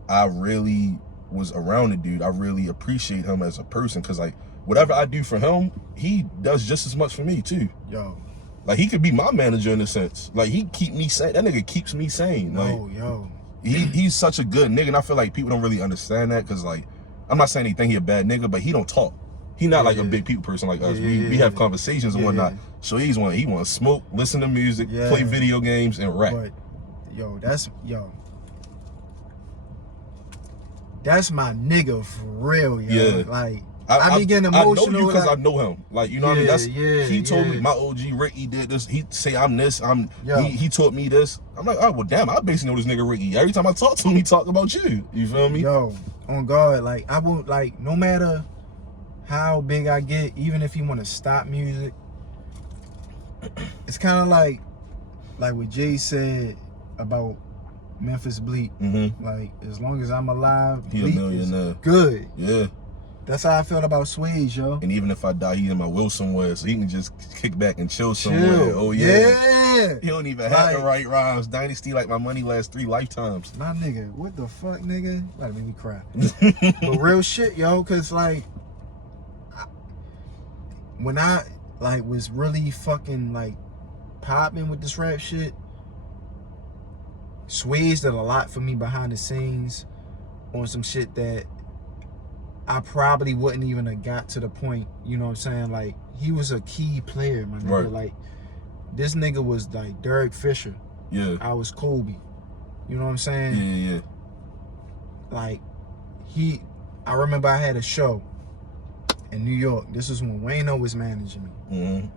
I really was around the dude. I really appreciate him as a person, because like whatever I do for him, he does just as much for me too. Yo. Like, he could be my manager in a sense. Like, he keep me sane. That nigga keeps me sane. Like, yo. He's such a good nigga, and I feel like people don't really understand that, because like, I'm not saying he think he a bad nigga, but he don't talk. He not like a big people person like us. We have conversations and whatnot. So he want to smoke, listen to music, play video games, and rap. But, that's my nigga for real, yo. Yeah. Like, I be getting emotional. I know you because like, I know him. Like, you know what I mean? He told me, my OG Ricky did this. He say I'm this. He taught me this. I'm like, oh well, damn. I basically know this nigga Ricky. Every time I talk to him, he talk about you. You feel me? Yo, on God, like, I won't, like, no matter how big I get, even if he want to stop music, it's kind of like what Jay said about Memphis Bleak. Like, as long as I'm alive, he Bleak a millionaire. Is good. Yeah. That's how I felt about Swayze, yo. And even if I die, he in my will somewhere, so he can just kick back and chill somewhere. Oh yeah. He don't even have to write rhymes. Dynasty like my money lasts 3 lifetimes. My nigga, what the fuck, nigga? That made me cry. But real shit, yo, cause like, when I like was really fucking like popping with this rap shit, Swayze did a lot for me behind the scenes on some shit that I probably wouldn't even have got to the point, you know what I'm saying? Like, he was a key player, my nigga. Right. Like, this nigga was like Derek Fisher. Yeah. I was Kobe. You know what I'm saying? Yeah. Like, I remember I had a show in New York. This is when Wayno was managing me.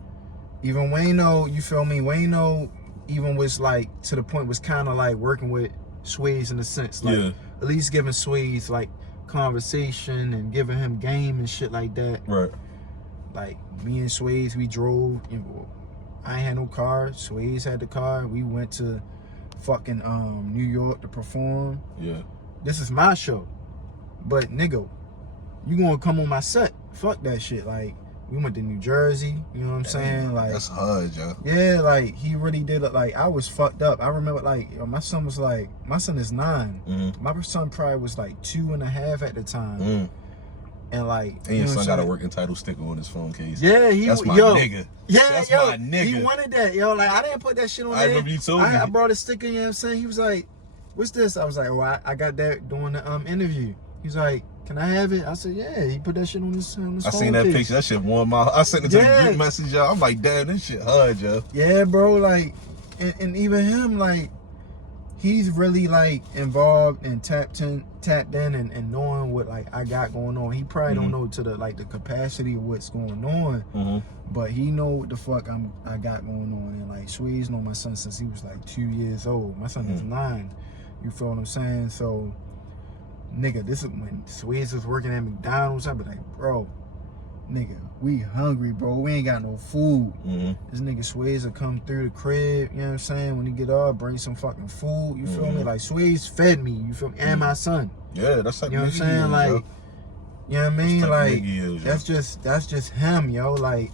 Even Wayno, you feel me? Wayno even was like, to the point, was kind of like working with Swayze in a sense. Like, at least giving Swayze like conversation and giving him game and shit like that. Right. Like, me and Swayze, we drove. You know, I ain't had no car. Swayze had the car. We went to fucking New York to perform. Yeah. This is my show. But nigga, you gonna come on my set? Fuck that shit. Like, we went to New Jersey, you know what I'm saying? Like, that's hard, yo. Yeah, like, he really did it. Like, I was fucked up. I remember, like, my son was like, my son is 9. My son probably was like 2.5 at the time. And like, and your son got a working title sticker on his phone case. Yeah, that's my nigga. Yeah, that's my nigga. He wanted that, yo. Like, I didn't put that shit on there. I remember you told me. I brought a sticker, you know what I'm saying? He was like, what's this? I was like, oh, I got that during the interview. He's like, can I have it? I said, yeah. He put that shit on his phone. I seen that picture. That shit warmed my. I sent it to the group message, yo. I'm like, damn, this shit hard, yo. Yeah, bro. Like, and even him, like, he's really like involved and tapped in and knowing what like I got going on. He probably don't know to the capacity of what's going on, but he know what the fuck I got going on. And like, Swayze know my son since he was like 2 years old. My son is 9. You feel what I'm saying? So, nigga, this is when Swayze was working at McDonald's. I be like, bro, nigga, we hungry, bro. We ain't got no food. This nigga Swayze will come through the crib, you know what I'm saying? When he get off, bring some fucking food, you feel me? Like, Swayze fed me, you feel me? And my son. Yeah, that's like, you know what I'm saying? Like, yo. You know what I mean? Like, that's just him, yo. Like,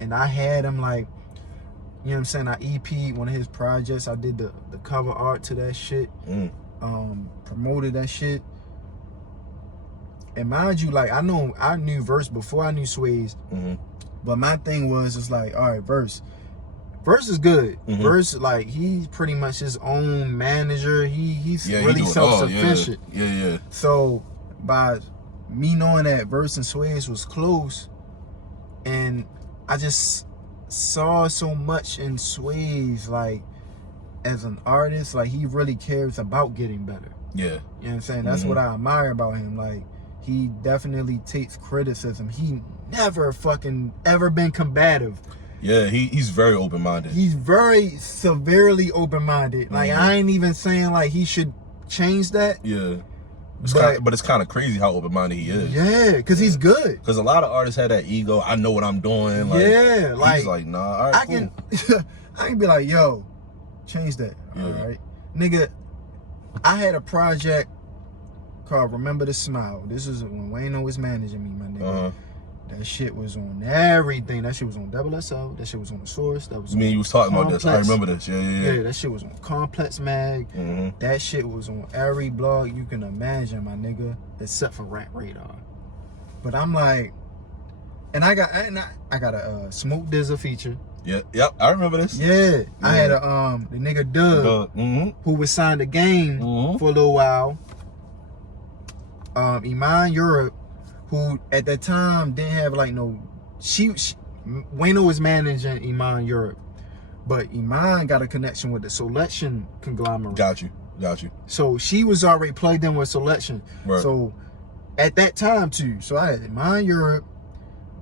and I had him, like, you know what I'm saying? I EP'd one of his projects. I did the cover art to that shit. Promoted that shit. And mind you, like, I knew Verse before I knew Swayze. But my thing was, it's like, all right, Verse is good. Verse, like, he's pretty much his own manager. He's really self-sufficient. Yeah. So by me knowing that Verse and Swayze was close, and I just saw so much in Swayze, like, as an artist, like, he really cares about getting better. Yeah. You know what I'm saying? That's what I admire about him. Like, he definitely takes criticism. He never fucking ever been combative. Yeah, he's very open-minded. He's very severely open-minded. Like, I ain't even saying, like, he should change that. Yeah. But it's kind of crazy how open-minded he is. Yeah, because he's good. Because a lot of artists have that ego. I know what I'm doing. Like, yeah, like, he's like, nah, all right, I can be like, yo, change that. Yeah. All right. Nigga, I had a project called Remember the Smile. This is when Wayno was managing me, my nigga. That shit was on everything. That shit was on Double SL. That shit was on the Source. That was. You was talking about this. I remember this. Yeah. That shit was on Complex Mag. That shit was on every blog you can imagine, my nigga, except for Rap Radar. But I'm like, and I got a Smoke Dizza feature. Yeah, yep, I remember this. Yeah. I had the nigga Doug, who was signed to Game for a little while. Iman Europe, who at that time didn't have like no, Wayno was managing Iman Europe, but Iman got a connection with the Selection conglomerate. Got you. So she was already plugged in with Selection. Right. So at that time too, so I had Iman Europe,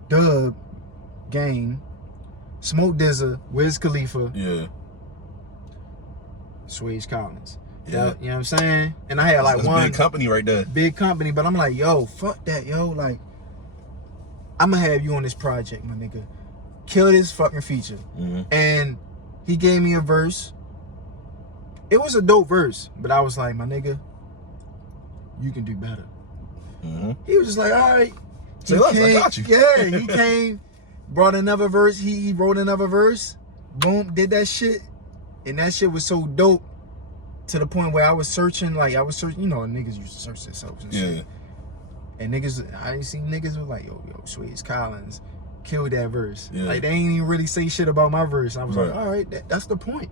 Dub, Game, Smoke Dizza, Wiz Khalifa, Swayze Collins. Yeah. You know what I'm saying? And I had like that's one big company right there. Big company, but I'm like, yo, fuck that, yo. Like, I'm gonna have you on this project, my nigga. Kill this fucking feature. And he gave me a verse. It was a dope verse, but I was like, my nigga, you can do better. He was just like, all right. Say less, I got you. Yeah, he came, brought another verse. He wrote another verse. Boom, did that shit. And that shit was so dope. To the point where I was searching, you know, niggas used to search themselves and shit. And niggas, I seen niggas was like, yo, Swayze Collins killed that verse. Like, they ain't even really say shit about my verse. I was like, all right, that's the point.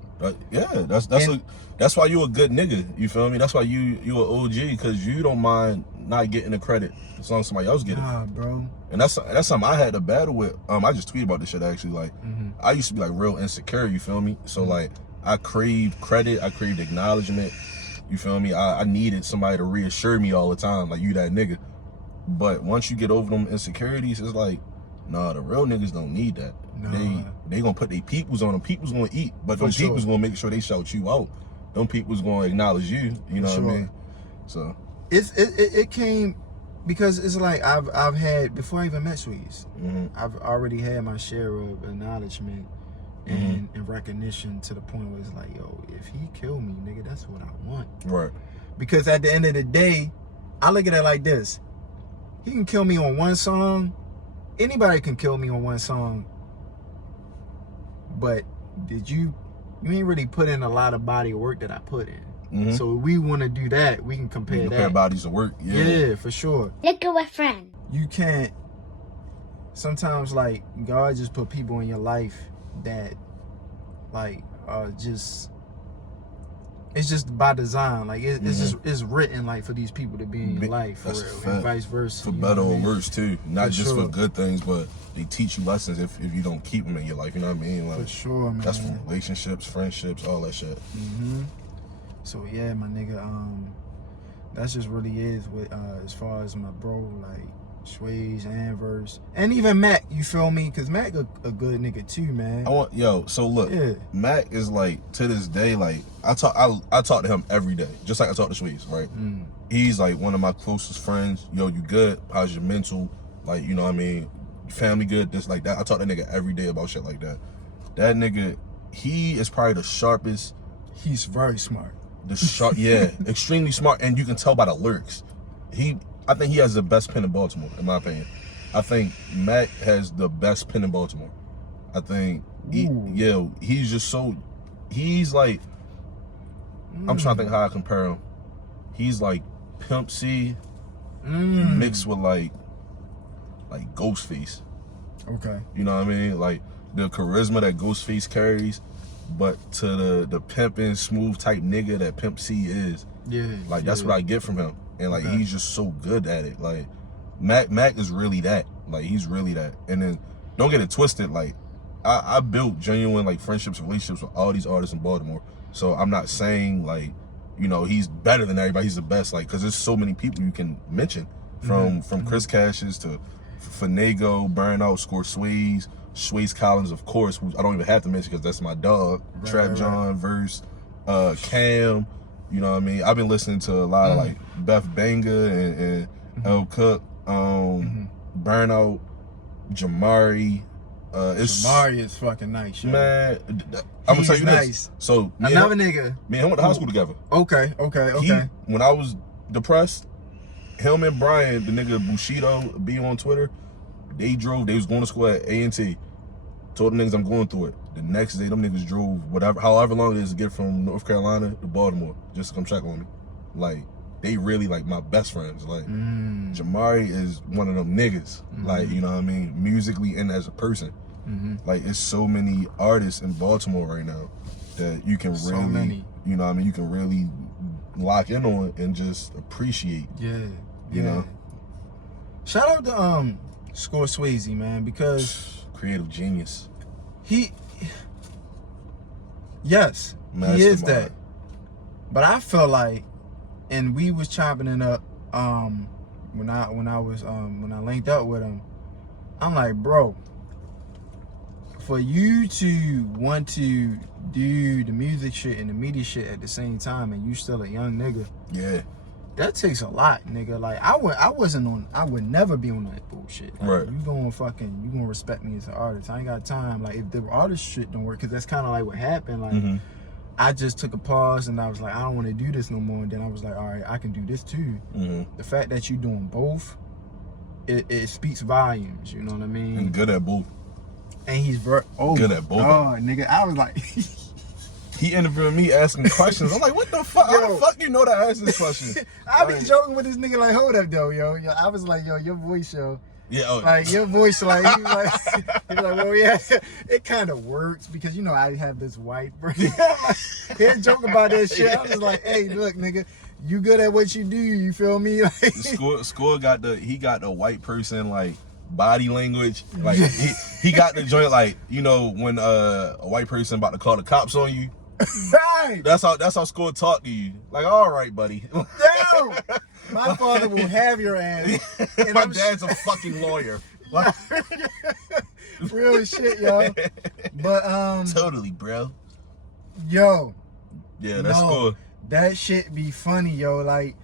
That's why you a good nigga. You feel me? That's why you an OG, because you don't mind not getting the credit as long as somebody else get it. Nah, bro. And that's something I had to battle with. I just tweeted about this shit actually. Like, I used to be like real insecure. You feel me? So like, I craved credit. I craved acknowledgement. You feel me? I needed somebody to reassure me all the time, like, you that nigga. But once you get over them insecurities, it's like, nah, the real niggas don't need that. Nah. They gonna put their peoples on them. Peoples gonna eat, but them peoples gonna make sure they shout you out. Them peoples gonna acknowledge you. You know what I mean? So it came because it's like I've had, before I even met Swayze, I've already had my share of acknowledgement. And recognition, to the point where it's like, yo, if he kill me, nigga, that's what I want. Right. Because at the end of the day, I look at it like this. He can kill me on one song. Anybody can kill me on one song. But you ain't really put in a lot of body of work that I put in. So if we want to do that, we can compare that. Bodies of work. Yeah, for sure. Look at my friend. You can't, sometimes, like, God just put people in your life that, like, it's just by design. Like, it's written, like, for these people to be in your life, for real, and vice versa. For better or worse too, not just for good things, but they teach you lessons if you don't keep them in your life. You know what I mean? Like, for sure, man. That's for relationships, friendships, all that shit. So yeah, my nigga, that's just really is with as far as my bro, like, Swayze and Verse, and even Mac, you feel me? Cause Mac a good nigga too, man. So look, Mac is like, to this day, like, I talk to him every day, just like I talk to Swayze, right? He's like one of my closest friends. Yo, you good? How's your mental? Like, you know what I mean? Family good? This, like that. I talk to that nigga every day about shit like that. That nigga, he is probably the sharpest. He's very smart. Extremely smart, and you can tell by the lyrics. I think he has the best pen in Baltimore, in my opinion. I think Mac has the best pen in Baltimore. I think, he's just so, he's like, I'm trying to think how I compare him. He's like Pimp C mixed with like Ghostface. Okay. You know what I mean? Like, the charisma that Ghostface carries, but to the pimping, smooth type nigga that Pimp C is. Like, that's what I get from him. And like, he's just so good at it. Like, Mac is really that. Like, he's really that. And then, don't get it twisted, like, I built genuine like friendships, relationships with all these artists in Baltimore. So I'm not saying like, you know, he's better than everybody. He's the best, like, because there's so many people you can mention from Chris Cashes to Fanego, Burnout, Swayze Collins, of course, who I don't even have to mention because that's my dog. Trap John, Verse, Cam. You know what I mean? I've been listening to a lot of like Beth Banga and L Cook, Burnout, Jamari. Jamari is fucking nice, yo. Man, I'm gonna tell you nice. this. So another nigga. Me and him went to high school together. Okay. When I was depressed, him and Brian, the nigga Bushido, be on Twitter, they was going to school at A&T. Told them niggas I'm going through it. The next day, them niggas drove however long it is to get from North Carolina to Baltimore just to come check on me. Like, they really like my best friends. Like, Jamari is one of them niggas. Like, you know what I mean? Musically and as a person. Like, it's so many artists in Baltimore right now that you can really, you know what I mean? You can really lock in on and just appreciate. You know? Shout out to Score Swayze, man, because creative genius. He is that. But I feel like, and we was chopping it up when I linked up with him, I'm like, bro, for you to want to do the music shit and the media shit at the same time, and you still a young nigga, that takes a lot, nigga. Like, I would never be on that bullshit. Like, right. You gonna respect me as an artist. I ain't got time. Like, if the artist shit don't work, because that's kind of like what happened. Like, I just took a pause and I was like, I don't want to do this no more. And then I was like, all right, I can do this too. The fact that you doing both, it speaks volumes. You know what I mean? And good at both. And he's good at both. Oh, nigga, I was like. He interviewed me asking questions. I'm like, what the fuck? How the fuck you know to ask this question? I be joking with this nigga like, hold up though, yo. I was like, yo, your voice, yo. Yeah. Like, your voice, like, he's like, well, yeah, it kind of works because, you know, I have this white brain. He'll joke about that shit. I was like, hey, look, nigga, you good at what you do, you feel me? Like, Score got the white person, like, body language. Like, he got the joint, like, you know, when a white person about to call the cops on you. Right. That's how Score talk to you. Like, all right, buddy. Damn. My father will have your ass. And my dad's a fucking lawyer. Real shit, yo. But totally, bro. Yo. Yeah, that's cool. That shit be funny, yo. Like,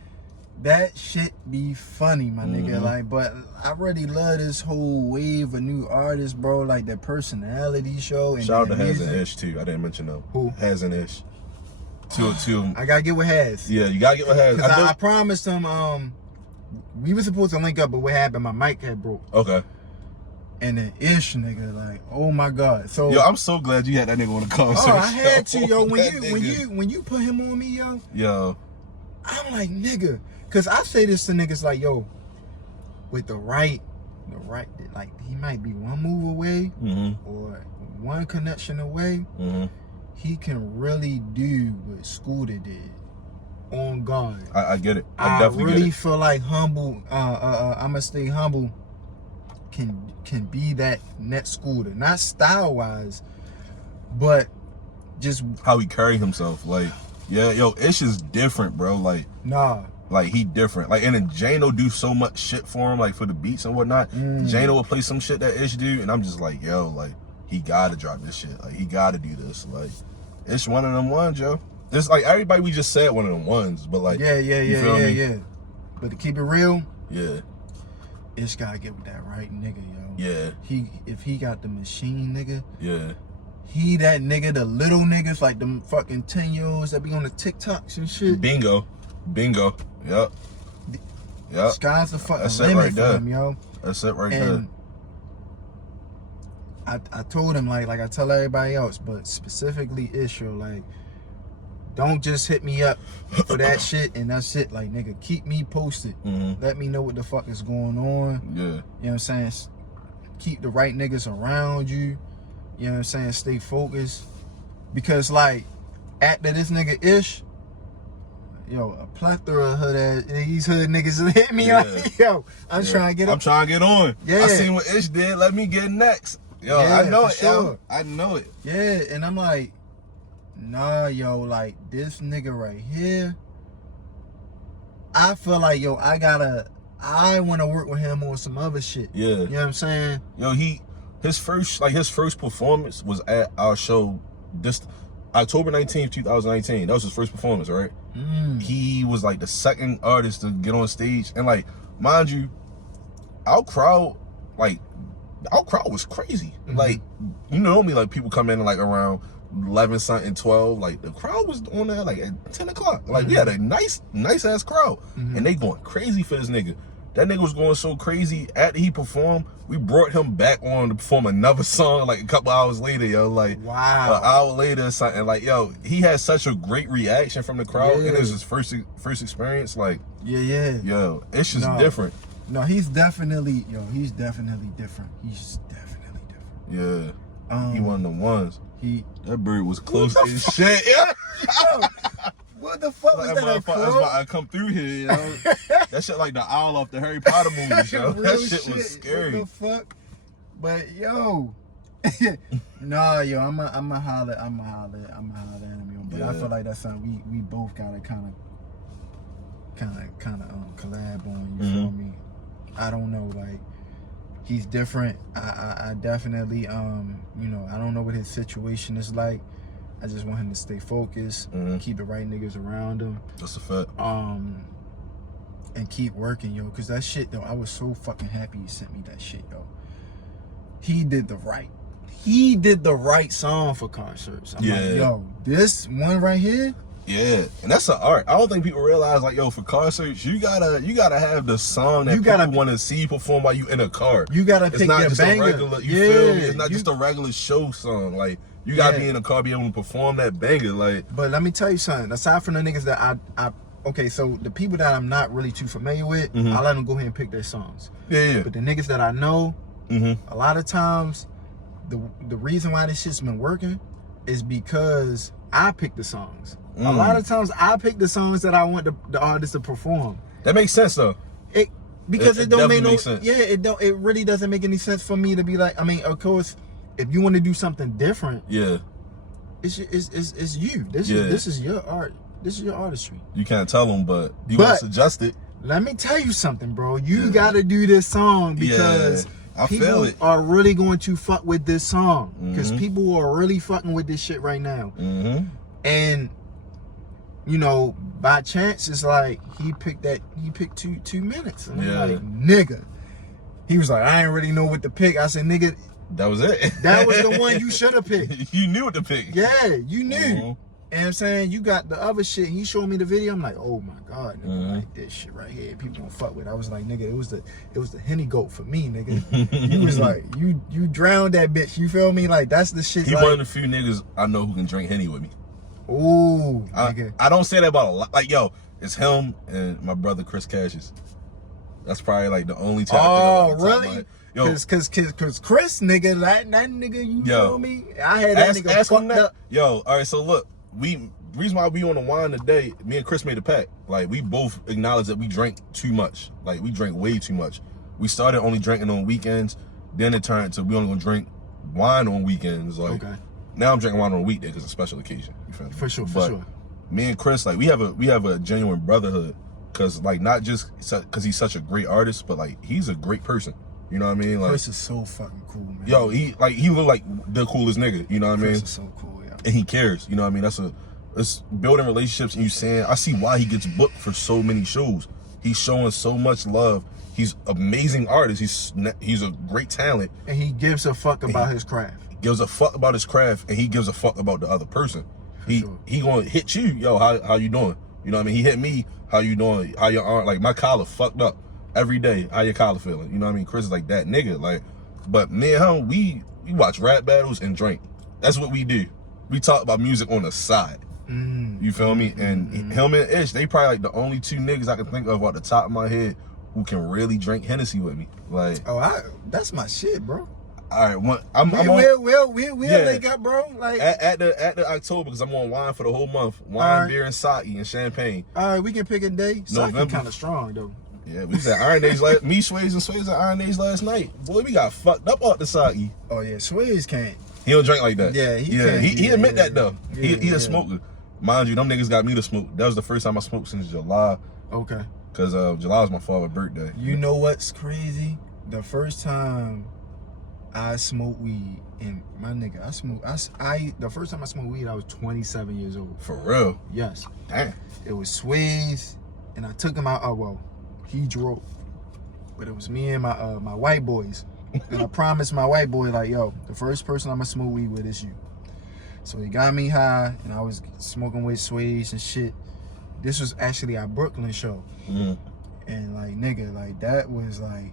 that shit be funny, my nigga. Like, but I really love this whole wave of new artists, bro. Like, their personality show. And shout out to Haz and Ish too. I didn't mention them. Who? Haz and Ish. Two of them. I gotta get with Haz. Yeah, you gotta get with Haz. Cause I promised him. We were supposed to link up, but what happened? My mic had broke. Okay. And then Ish, nigga, like, oh my god. So yo, I'm so glad you had that nigga on the conversation. Oh, I had to, yo. When you put him on me, yo. I'm like, nigga. Cause I say this to niggas like, yo, with the right, like, he might be one move away or one connection away. He can really do what Scooter did on God. I get it. I definitely really get it. feel like humble. I'ma stay humble. Can be that next Scooter, not style wise, but just how he carry himself. Like, yeah, yo, Ish is different, bro. Like, nah. Like, he different. Like, and then Jano do so much shit for him, like, for the beats and whatnot. Jano will play some shit that Ish do, and I'm just like, yo, like, he gotta drop this shit. Like, he gotta do this. Like, Ish one of them ones, yo. It's like everybody we just said one of them ones, but like, yeah. But to keep it real, Ish gotta get with that right nigga, yo. Yeah. If he got the machine, nigga. Yeah. He that nigga, the little niggas, like them fucking 10-year-olds that be on the TikToks and shit. Bingo. Yep. Sky's the fucking limit for him, yo. That's it right there. I told him, like I tell everybody else, but specifically Isha, like, don't just hit me up for that shit and that's it. Like, nigga, keep me posted. Let me know what the fuck is going on. Yeah. You know what I'm saying? Keep the right niggas around you. You know what I'm saying? Stay focused. Because, like, after this nigga Ish, yo, a plethora of these hood niggas hit me like, yo, I'm trying to get up. I'm trying to get on. Yeah. I seen what Ish did. Let me get next. Yo, yeah, I know it, sure. yo. I know it. Yeah, and I'm like, nah, yo, like, this nigga right here, I feel like, yo, I want to work with him on some other shit. Yeah. You know what I'm saying? Yo, his first performance was at our show this October 19th, 2019. That was his first performance, right? He was like the second artist to get on stage. And like, mind you, our crowd was crazy. Like, you know me, like people come in like around 11 something, 12. Like the crowd was on there like at 10 o'clock. Like we had a nice ass crowd. And they going crazy for this nigga. That nigga was going so crazy. After he performed, we brought him back on to perform another song like a couple hours later, yo. Like, wow. An hour later or something. Like, yo, he had such a great reaction from the crowd. And it was his first experience. Like, yo, it's just different. No, he's definitely different. He's definitely different. Yeah. He one of the ones. That bird was close as shit. Yo, what the fuck was that? That's why I come through here, you know? That shit like the owl off the Harry Potter movies, yo. That shit was scary. What the fuck? But yo, nah, yo, I'ma holler at him, yo. But I feel like that's something we both gotta kind of collab on. You feel me? I don't know, like he's different. I definitely you know, I don't know what his situation is like. I just want him to stay focused, keep the right niggas around him. That's a fact. And keep working, yo. Cause that shit, though, I was so fucking happy he sent me that shit, yo. He did the right song for concerts. I'm like, yo, this one right here. Yeah, and that's an art. I don't think people realize, like, yo, for concerts, you gotta have the song that people want to see you perform while you in a car. You gotta pick your banger. Regular, you feel me? It's not just a regular show song. Like, you gotta be in a car, be able to perform that banger. Like, but let me tell you something. Aside from the niggas that I okay, so the people that I'm not really too familiar with, I let them go ahead and pick their songs. Yeah. But the niggas that I know, a lot of times, the reason why this shit's been working is because I pick the songs. A lot of times I pick the songs that I want the artist to perform. That makes sense though. Because it don't make no sense. Yeah, it really doesn't make any sense for me to be like, I mean, of course, if you want to do something different, it's you. This is your art. This is your artistry. You can't tell them, but you want to suggest it. Let me tell you something, bro. You gotta do this song because people are really going to fuck with this song. Because people are really fucking with this shit right now. And you know, by chance, it's like he picked 2 minutes. And I'm like, nigga. He was like, I didn't really know what to pick. I said, nigga, that was it. That was the one you should have picked. You knew what to pick. Yeah, you knew. And I'm saying, you got the other shit. He showed me the video. I'm like, oh my God, nigga, like this shit right here. People gonna fuck with it. I was like, nigga, it was the Henny goat for me, nigga. He was like, you drowned that bitch. You feel me? Like, that's the shit. He one of the few niggas I know who can drink Henny with me. Ooh, nigga. I don't say that about a lot. Like, yo, it's him and my brother Chris Cassius. That's probably like the only time. Oh, really? Yo, cause Chris, nigga, that nigga, you feel me? I had that nigga fucked up. Yo, all right, so look, reason why we on the wine today, me and Chris made a pact. Like, we both acknowledge that we drank too much. Like, we drank way too much. We started only drinking on weekends, then it turned to we only gonna drink wine on weekends. Like, now I'm drinking wine on a weekday because it's a special occasion. You feel me? For sure. Me and Chris, like, we have a genuine brotherhood. Cause like, not just cause he's such a great artist, but like, he's a great person. You know what I mean? Like, Chris is so fucking cool, man. Yo, he look like the coolest nigga. You know what I mean? Chris is so cool, yeah. And he cares. You know what I mean? It's building relationships. And you saying, I see why he gets booked for so many shows. He's showing so much love. He's amazing artist. He's a great talent. And he gives a fuck about his craft. He gives a fuck about his craft, and he gives a fuck about the other person. He gonna hit you, yo. How you doing? You know what I mean? He hit me. How you doing? How your arm? Like, my collar fucked up every day. How your collar feeling? You know what I mean? Chris is like that nigga. Like, but me and him, we watch rap battles and drink. That's what we do. We talk about music on the side. You feel me? And him and Ish, they probably like the only two niggas I can think of off the top of my head who can really drink Hennessy with me. Like, that's my shit, bro. All right, we'll link up, bro. Like at the October, because I'm on wine for the whole month. Wine, beer, and sake and champagne. All right, we can pick a day. Sake November. kind of strong though. Yeah, we was at Iron Age me, Swayze, and Swayze at Iron Age last night. Boy, we got fucked up off the side. Oh yeah, Swayze can't. He don't drink like that. Yeah, he admit that though. He a smoker. Mind you, them niggas got me to smoke. That was the first time I smoked since July. Okay. Cause July was my father's birthday. You know what's crazy? The first time I smoked weed, and my nigga, the first time I smoked weed, I was 27 years old. For real? Yes. Damn. It was Swayze, and I took him out. Oh well, he drove, but it was me and my white boys. And I promised my white boy, like, yo, the first person I'm gonna smoke weed with is you. So he got me high, and I was smoking with Swayze and shit. This was actually our Brooklyn show. Mm. And like, nigga, like that was like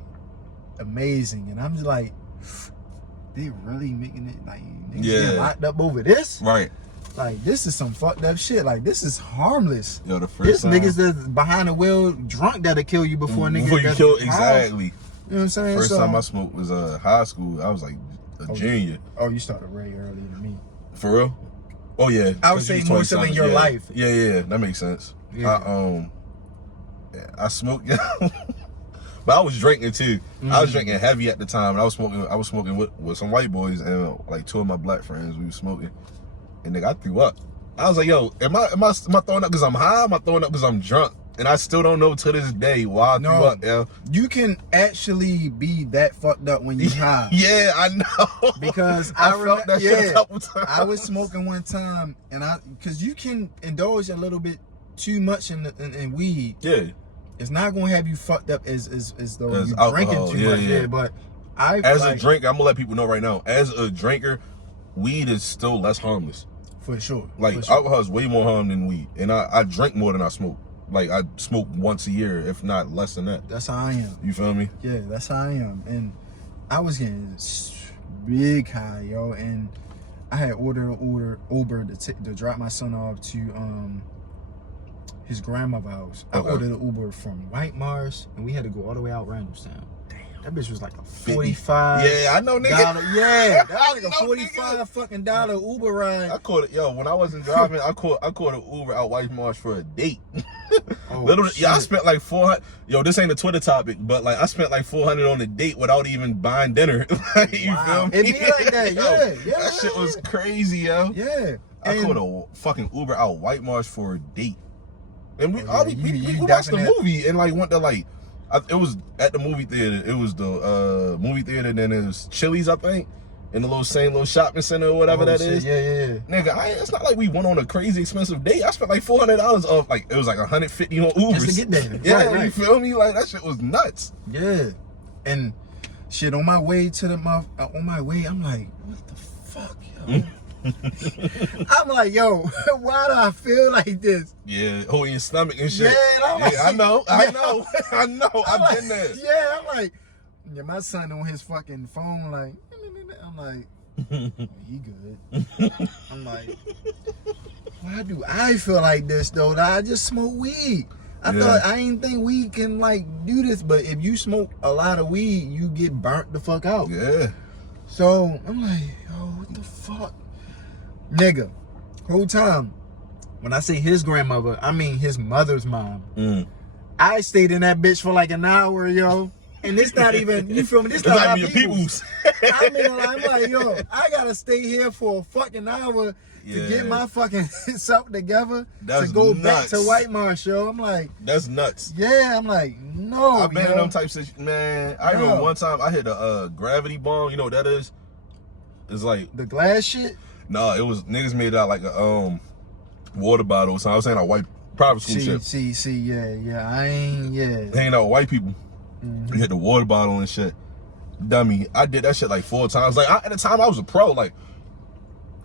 amazing. And I'm just like, they really making it like niggas getting locked up over this? Right. Like, this is some fucked up shit. Like, this is harmless. Yo, the first time, niggas that's behind the wheel drunk that'll kill you before niggas before you kill, exactly. You know what I'm saying? First time I smoked was high school. I was like a junior. Oh, you started way earlier than me. For real? Oh yeah. I would say more so in your life. Yeah, that makes sense. Yeah. I smoked, but I was drinking too. I was drinking heavy at the time, and I was smoking with some white boys and like two of my black friends. We were smoking, and nigga, I threw up. I was like, yo, am I throwing up because I'm high? Am I throwing up because I'm drunk? And I still don't know to this day why I threw up, yo. You can actually be that fucked up when you're high. Yeah, I know. Because I felt that shit a couple times. I was smoking one time, and because you can indulge a little bit too much in weed. Yeah. It's not gonna have you fucked up as though you're drinking too much. Yeah. But a drinker, I'm gonna let people know right now. As a drinker, weed is still less harmless. For sure. Like alcohol is way more harm than weed, and I drink more than I smoke. Like, I smoke once a year, if not less than that. That's how I am. You feel me? Yeah, that's how I am. And I was getting big high, yo. And I had ordered Uber to drop my son off to his grandmother's house. Okay. I ordered an Uber from White Mars, and we had to go all the way out Randallstown. That bitch was like a 45. Yeah, I know, nigga. Yeah, that was like a 45 fucking dollar Uber ride. I caught it, yo. When I wasn't driving, I caught an Uber out White Marsh for a date. I spent like 400. Yo, this ain't a Twitter topic, but like I spent like 400 on a date without even buying dinner. Like, you feel me? It be like that, yeah. That shit was crazy, yo. Yeah. I caught a fucking Uber out White Marsh for a date, and we watched the movie and like went to like. It was at the movie theater. It was the movie theater. Then it was Chili's, I think, in the same little shopping center or whatever that is. Yeah. Nigga, it's not like we went on a crazy expensive date. I spent like $400 off. Like it was like 150 on Ubers just to get there. Yeah, right. You feel me? Like that shit was nuts. Yeah, and shit on my way to I'm like, what the fuck, yo? I'm like, yo, why do I feel like this? Yeah, holding your stomach and shit. Yeah, like, I know. I've been there. Yeah, I'm like, my son on his fucking phone, like, I'm like, oh, he good. I'm like, why do I feel like this though? I just smoke weed. I didn't think weed can like do this, but if you smoke a lot of weed, you get burnt the fuck out. Yeah. So I'm like, yo, what the fuck? Nigga, whole time, when I say his grandmother, I mean his mother's mom. I stayed in that bitch for like an hour, yo. And it's not even, you feel me? This not my people's. I mean, I'm like, yo, I gotta stay here for a fucking hour to get my fucking self together to go back to White Marsh, yo. I'm like, that's nuts. Yeah, I'm like, no. I've been in them types of, man. I remember one time I hit a gravity bomb. You know what that is? It's like the glass shit. No, it was niggas made out like a water bottle. So I was saying a white private school shit. Hanging out with white people. We hit the water bottle and shit. Dummy, I did that shit like 4 times. Like at the time I was a pro. Like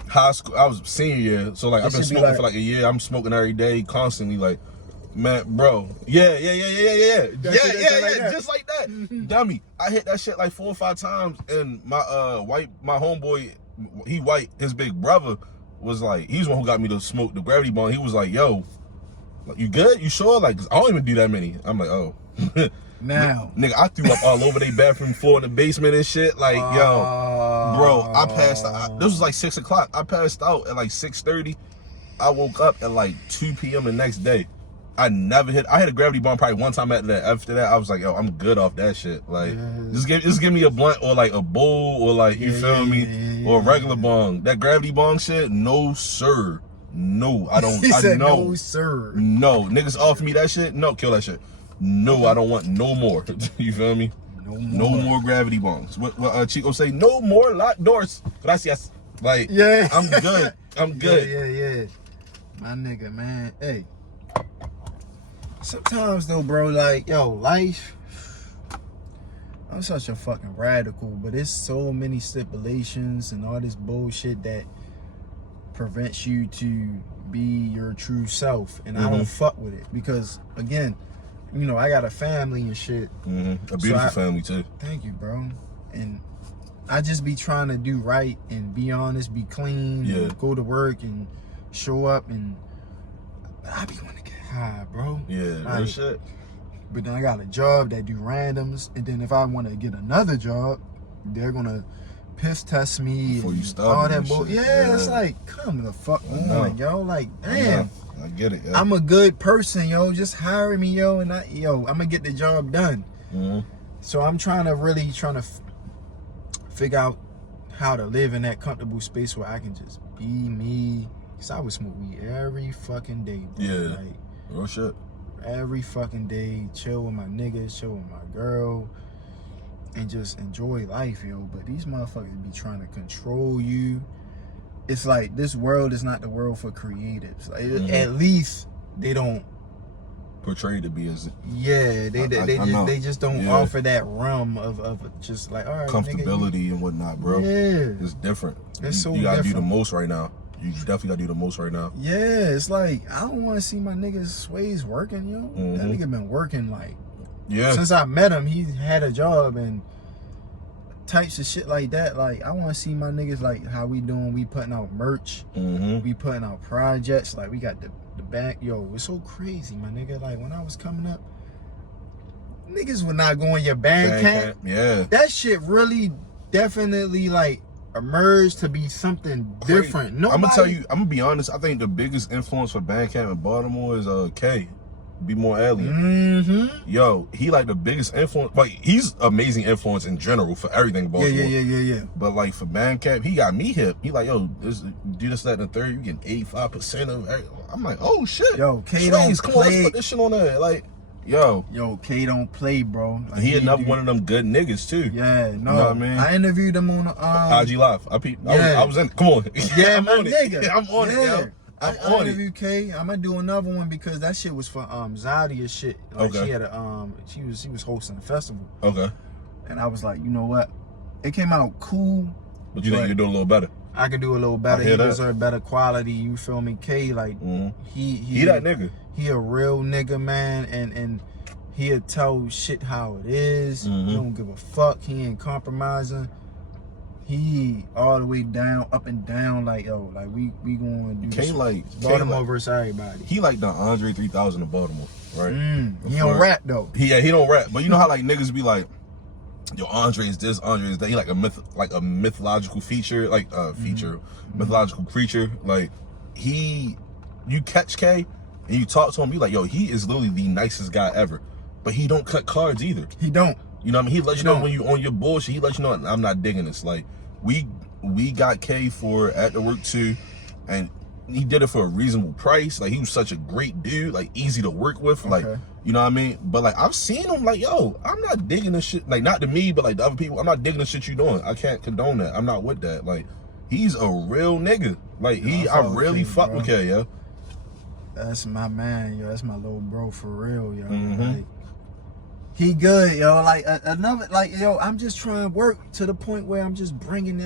high school, I was senior year. So like I've been smoking for like a year. I'm smoking every day, constantly. Like, man, bro. Yeah. Just like that. Dummy, I hit that shit like 4 or 5 times, and my homeboy. He white, his big brother was like, he's the one who got me to smoke the gravity bomb. He was like, yo, like, you good? You sure? Like, 'cause I don't even do that many. I'm like, oh. Now. Nigga, I threw up all over their bathroom floor in the basement and shit. Like, yo, bro, I passed out. This was like 6 o'clock. I passed out at like 6:30. I woke up at like 2 p.m. the next day. I never hit. I hit a gravity bong probably one time after that. After that, I was like, yo, I'm good off that shit. Like, just give me a blunt or like a bowl or like, you feel me? Or a regular bong. That gravity bong shit, no sir. No, I don't. He said know. no sir. No, niggas offer me that shit. No, kill that shit. No, I don't want no more. You feel me? No more gravity bongs. What Chico say? No more locked doors. Gracias. Like, yeah, I'm good. I'm good. Yeah. My nigga, man. Hey. Sometimes though, bro, like, yo, life, I'm such a fucking radical, but it's so many stipulations and all this bullshit that prevents you to be your true self. And I don't fuck with it because, again, you know, I got a family and shit. A beautiful family too. Thank you, bro. And I just be trying to do right and be honest, be clean, and go to work and show up, and I be wanting to get high, bro. Yeah, like, real shit. But then I got a job that do randoms, and then if I want to get another job, they're gonna piss test me before you start all that bull. Yeah, it's like, come the fuck on, yo. Like, damn. I get it. Yo. I'm a good person, yo. Just hire me, yo, and I'm gonna get the job done. So I'm trying to figure out how to live in that comfortable space where I can just be me. Cause I would smoke weed every fucking day, bro. Yeah, like, real shit. Every fucking day, chill with my niggas, chill with my girl, and just enjoy life, yo. But these motherfuckers be trying to control you. It's like this world is not the world for creatives. Like, at least they don't portray to be as they just don't offer that realm of just like, all right, comfortability and whatnot, bro. Yeah, it's different. It's so you gotta different. do the most right now. You definitely gotta do the most right now. Yeah, it's like I don't want to see my niggas Sways working, yo. That nigga been working like since I met him. He had a job and types of shit like that. Like I want to see my niggas like how we doing. We putting out merch. We putting out projects. Like we got the back. Yo, it's so crazy, my nigga. Like when I was coming up, niggas would not go in your Bandcamp. Yeah, that shit really definitely like emerged to be something different. I'm gonna tell you, I'm gonna be honest, I think the biggest influence for Bandcamp in Baltimore is K. Be More Alien. Yo, he like the biggest influence. Like he's amazing influence in general for everything Baltimore. Yeah. But like for Bandcamp, he got me hip. He like, yo, do this, that, and the third. You get 85% of everything. I'm like, oh shit. Yo, K Sways, don't come play. on, let's put this shit on there. Like, yo, K don't play, bro. Like, he another one of them good niggas too. Yeah, no, you know what I mean? I interviewed him on IG Live. I was in. Come on. Yeah, I'm on nigga. it. I'm on it, yo. I interviewed K. I'm gonna do another one because that shit was for Zadia shit. Like she had a she was hosting a festival. Okay. And I was like, you know what? It came out cool. But you think you could do a little better? I could do a little better. He deserved better quality. You feel me? K, like he that nigga. He a real nigga, man, and he'll tell shit how it is. He don't give a fuck. He ain't compromising. He all the way down, up and down, like, yo, like we gonna do K like Baltimore versus everybody. He like the Andre 3000 of Baltimore, right? He don't rap though. He don't rap, but you know how like niggas be like, yo, Andre is this, Andre is that. He like a mythological feature, like mythological creature. Like you catch K and you talk to him, you like, yo, he is literally the nicest guy ever, but he don't cut cards either. He don't. You know what I mean? He let you know when you on your bullshit. He let you know I'm not digging this. Like we got K for At The Work too, and he did it for a reasonable price. Like he was such a great dude, like easy to work with. Like you know what I mean? But like I've seen him like, yo, I'm not digging this shit. Like not to me, but like the other people, I'm not digging the shit you doing. I can't condone that. I'm not with that. Like he's a real nigga. Like I really fuck with K, yo. That's my man, yo. That's my little bro for real, yo. Like, he good, yo. Like another, like, yo, I'm just trying to work to the point where I'm just bringing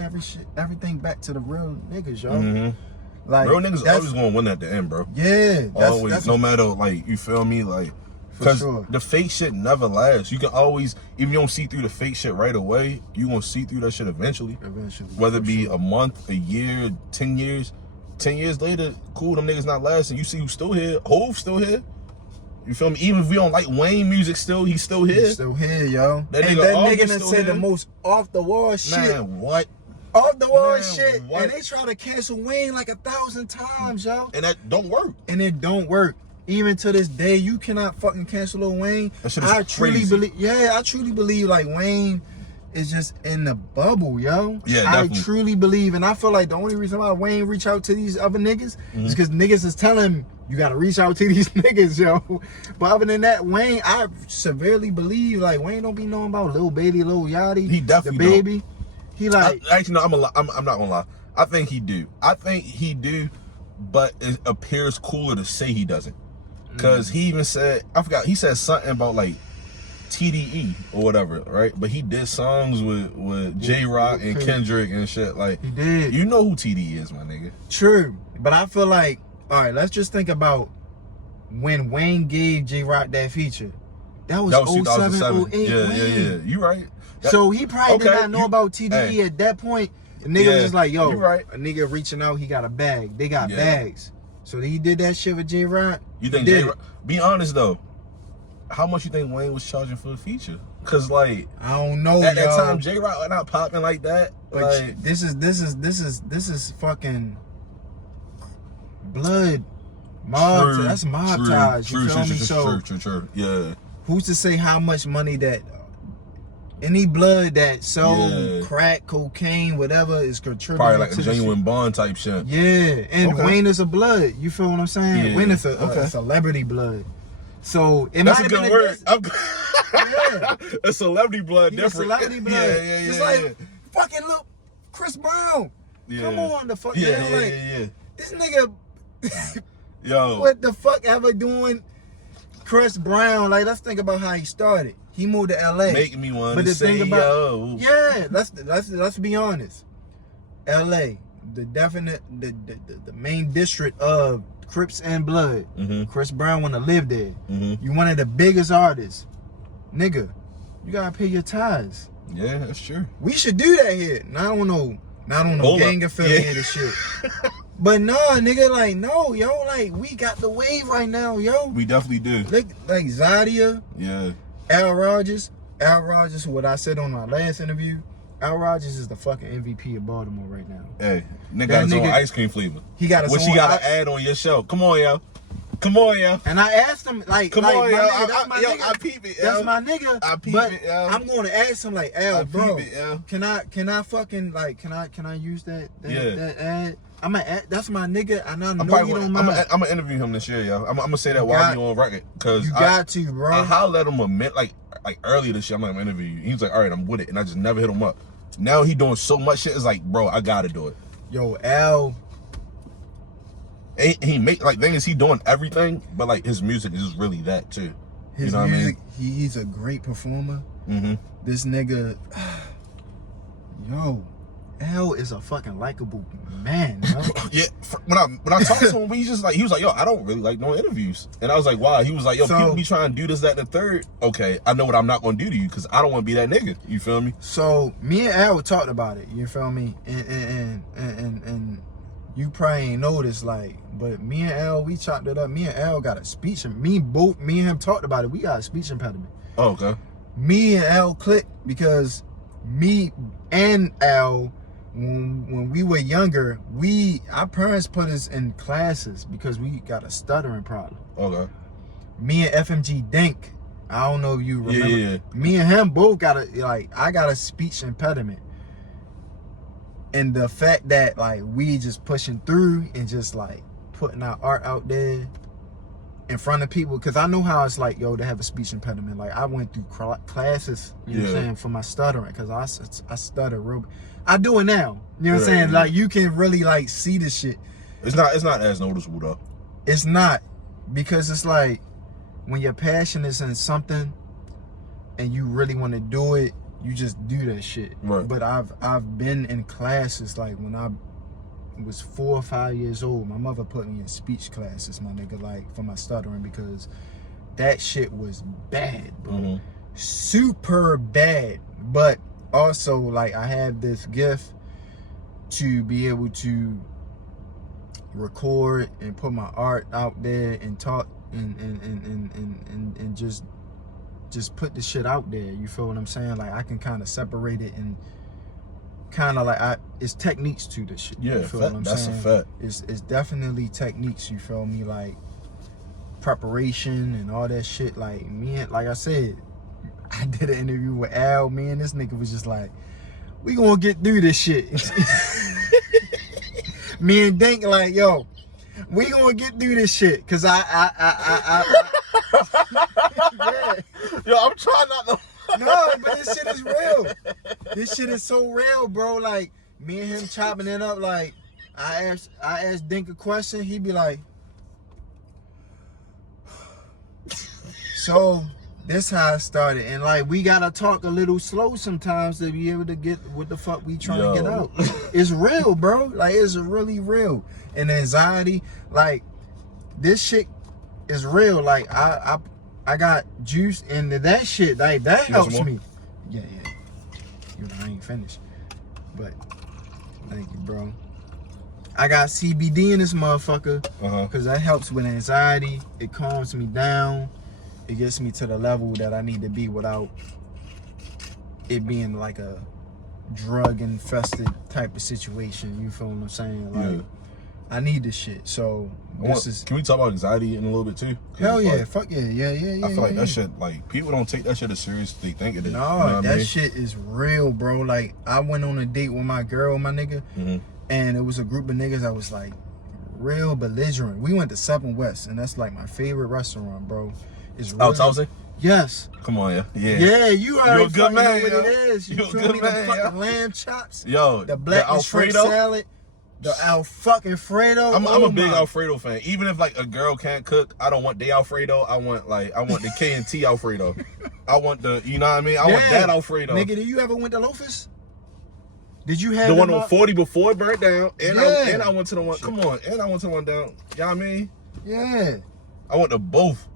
everything back to the real niggas, yo. Like real niggas always gonna win at the end, bro. Yeah, always. No matter, like, you feel me, like, because the fake shit never lasts. You can always, if you don't see through the fake shit right away, you gonna see through that shit eventually. Whether it be a month, a year, 10 years. 10 years later, cool, them niggas not lasting. You see who's still here. Hov still here. You feel me? Even if we don't like Wayne music still, he's still here. He's still here, yo. That and that nigga done said the most off the wall shit. Man, what? Off the wall shit. What? And they try to cancel Wayne like 1,000 times, yo. And that don't work. And it don't work. even to this day, you cannot fucking cancel Lil Wayne. That shit is crazy. I truly believe like Wayne is just in the bubble, yo. Yeah, I definitely. truly believe, and I feel like the only reason why Wayne reach out to these other niggas is because niggas is telling him you gotta reach out to these niggas, yo. But other than that, Wayne, I severely believe like Wayne don't be knowing about Lil Baby, Lil Yachty, He definitely the baby. Don't. He like actually no, I'm not gonna lie. I think he do, but it appears cooler to say he doesn't. Cause he even said, I forgot, he said something about like TDE or whatever, right? But he did songs with J-Rock and Kendrick and shit. Like, he did. You know who TDE is, my nigga. True, but I feel like, all right, let's just think about when Wayne gave J-Rock that feature. That was 07, 08. Yeah. You right. So he probably did not know about TDE at that point. The nigga was just like, yo, right. A nigga reaching out, he got a bag. They got bags. So he did that shit with J-Rock. You think J-Rock? Be honest though. How much you think Wayne was charging for the feature? Cause like I don't know. At that time, J-Rock not popping like that. But like, this is fucking blood mob. True, that's mob ties. You feel me? So true. Yeah. Who's to say how much money that any blood that sold crack, cocaine, whatever is contributing? Probably like a genuine bond type shit. Yeah, and Wayne is a blood. You feel what I'm saying? Yeah. Wayne is a celebrity blood. So it that's might a have good been word. A celebrity blood, different. A celebrity blood. Yeah. It's like fucking look, Chris Brown. Yeah. Come on, the fuck. Yeah. This nigga. Yo. What the fuck ever doing? Chris Brown. Like, let's think about how he started. He moved to LA. Making me want to say yo. Yeah, let's be honest. LA, the main district of Crips and Blood. Chris Brown wanna live there. You one of the biggest artists. Nigga, you gotta pay your tithes. Yeah, that's true. We should do that here. Not on no gang affiliated shit. But no, nigga, like, no, yo, like, we got the wave right now, yo. We definitely do. Like Zadia. Yeah. Al Rogers, what I said on my last interview, Al Rogers is the fucking MVP of Baltimore right now. Hey, nigga got his own ice cream flavor. He got his own. Which he got to add on your show. Come on, yo. And I asked him, like, come on, yo. That's my nigga. I peep it, yo. That's my nigga. I peep it, yo. I'm going to ask him, like, Al, bro, peep it, yo. can I fucking, like, can I use that ad? That's my nigga. I know you don't mind. I'm gonna interview him this year, yo. I'm gonna say that while we on record, cause you got to, bro. I hollered at him like earlier this year. I'm like, I'm gonna interview you. He was like, all right, I'm with it, and I just never hit him up. Now he doing so much shit. It's like, bro, I gotta do it. Yo, Al. He make like thing is he doing everything, but like his music is really that too. His music, he's a great performer. This nigga, yo. Al is a fucking likable man, yo. Yeah, when I talked to him, he was like, yo, I don't really like no interviews. And I was like, why? He was like, yo, people be trying to do this, that, and the third. Okay, I know what I'm not gonna do to you because I don't want to be that nigga. You feel me? So me and Al talked about it. You feel me? And you probably ain't noticed, like, but me and Al, we chopped it up. Me and Al got a speech, and me and him talked about it. We got a speech impediment. Oh, okay. Me and Al clicked because me and Al, when we were younger, our parents put us in classes because we got a stuttering problem. Okay. Me and FMG Dink, I don't know if you remember. Yeah. Me and him both got I got a speech impediment. And the fact that like we just pushing through and just like putting our art out there in front of people, because I know how it's like, yo, to have a speech impediment. Like, I went through classes, you know what I'm saying, for my stuttering, because I stutter real. I do it now, you know what I'm saying. Like, you can really like see the shit. It's not as noticeable though. It's not, because it's like when your passion is in something and you really want to do it, you just do that shit. Right. But I've been in classes, like when I was 4 or 5 years old, my mother put me in speech classes, my nigga, like for my stuttering, because that shit was bad, bro. Super bad. But also, like, I have this gift to be able to record and put my art out there and talk and just put the shit out there. You feel what I'm saying? Like, I can kind of separate it and kind of like, it's techniques to this shit. Yeah, you feel what I'm that's saying? a fact. It's definitely techniques, you feel me? Like, preparation and all that shit. Like I said, I did an interview with Al. Me and this nigga was just like, we gonna get through this shit. Me and Dink like, yo, we gonna get through this shit. Cause yeah. Yo, I'm trying not to. No, but this shit is real. This shit is so real, bro. Like, me and him chopping it up. Like, I asked Dink a question. He'd be like, so this how it started. And like, we gotta talk a little slow sometimes to be able to get what the fuck we trying to get out. It's real, bro. Like, it's really real. And the anxiety, like, this shit is real. Like, I got juice into that shit. Like, that helps me. Yeah. You know, I ain't finished. But thank you, bro. I got CBD in this motherfucker. Cause that helps with anxiety. It calms me down. It gets me to the level that I need to be without it being like a drug infested type of situation. You feel what I'm saying? Like, I need this shit. So can we talk about anxiety in a little bit too? Hell yeah, fuck yeah. I feel like that shit, like, people don't take that shit as serious as they think it is. No, you know that shit is real, bro. Like, I went on a date with my girl, my nigga, and it was a group of niggas that was like real belligerent. We went to 7 West, and that's like my favorite restaurant, bro. It's really, Thousand? Yes. Come on, Yeah, you already good man, know what it is. You feel me? The fucking lamb chops. Yo, the black and shrimp salad. The Alfredo. I'm a big Alfredo fan. Even if like a girl can't cook, I don't want the Alfredo. I want the K&T Alfredo. I want the, you know what I mean? I want that Alfredo. Nigga, did you ever went to Loafers? Did you have the one on 40 before it burnt down? And yeah. I went to the one. Come on, and I went to the one down. You know what I mean? Yeah. I went to both.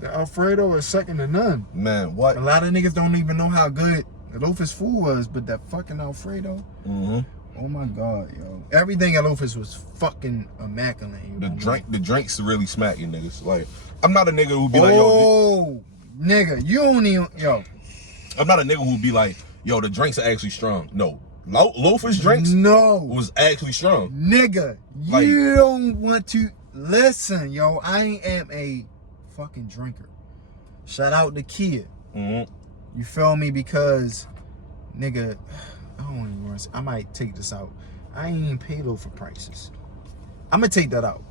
The Alfredo is second to none. Man, what? A lot of niggas don't even know how good the Loafers food was, but that fucking Alfredo. Oh my God, yo. Everything at Loafers was fucking immaculate. The drinks really smack you niggas. Like, I'm not a nigga who be like, yo. Nigga, you don't even, yo. I'm not a nigga who be like, yo, the drinks are actually strong. No. Loafers drinks was actually strong. Nigga, like, you don't want to listen, yo. I am a fucking drinker. Shout out to Kia. You feel me? Because, nigga, I don't even want to say, I might take this out. I ain't even pay low for prices. I'm gonna take that out.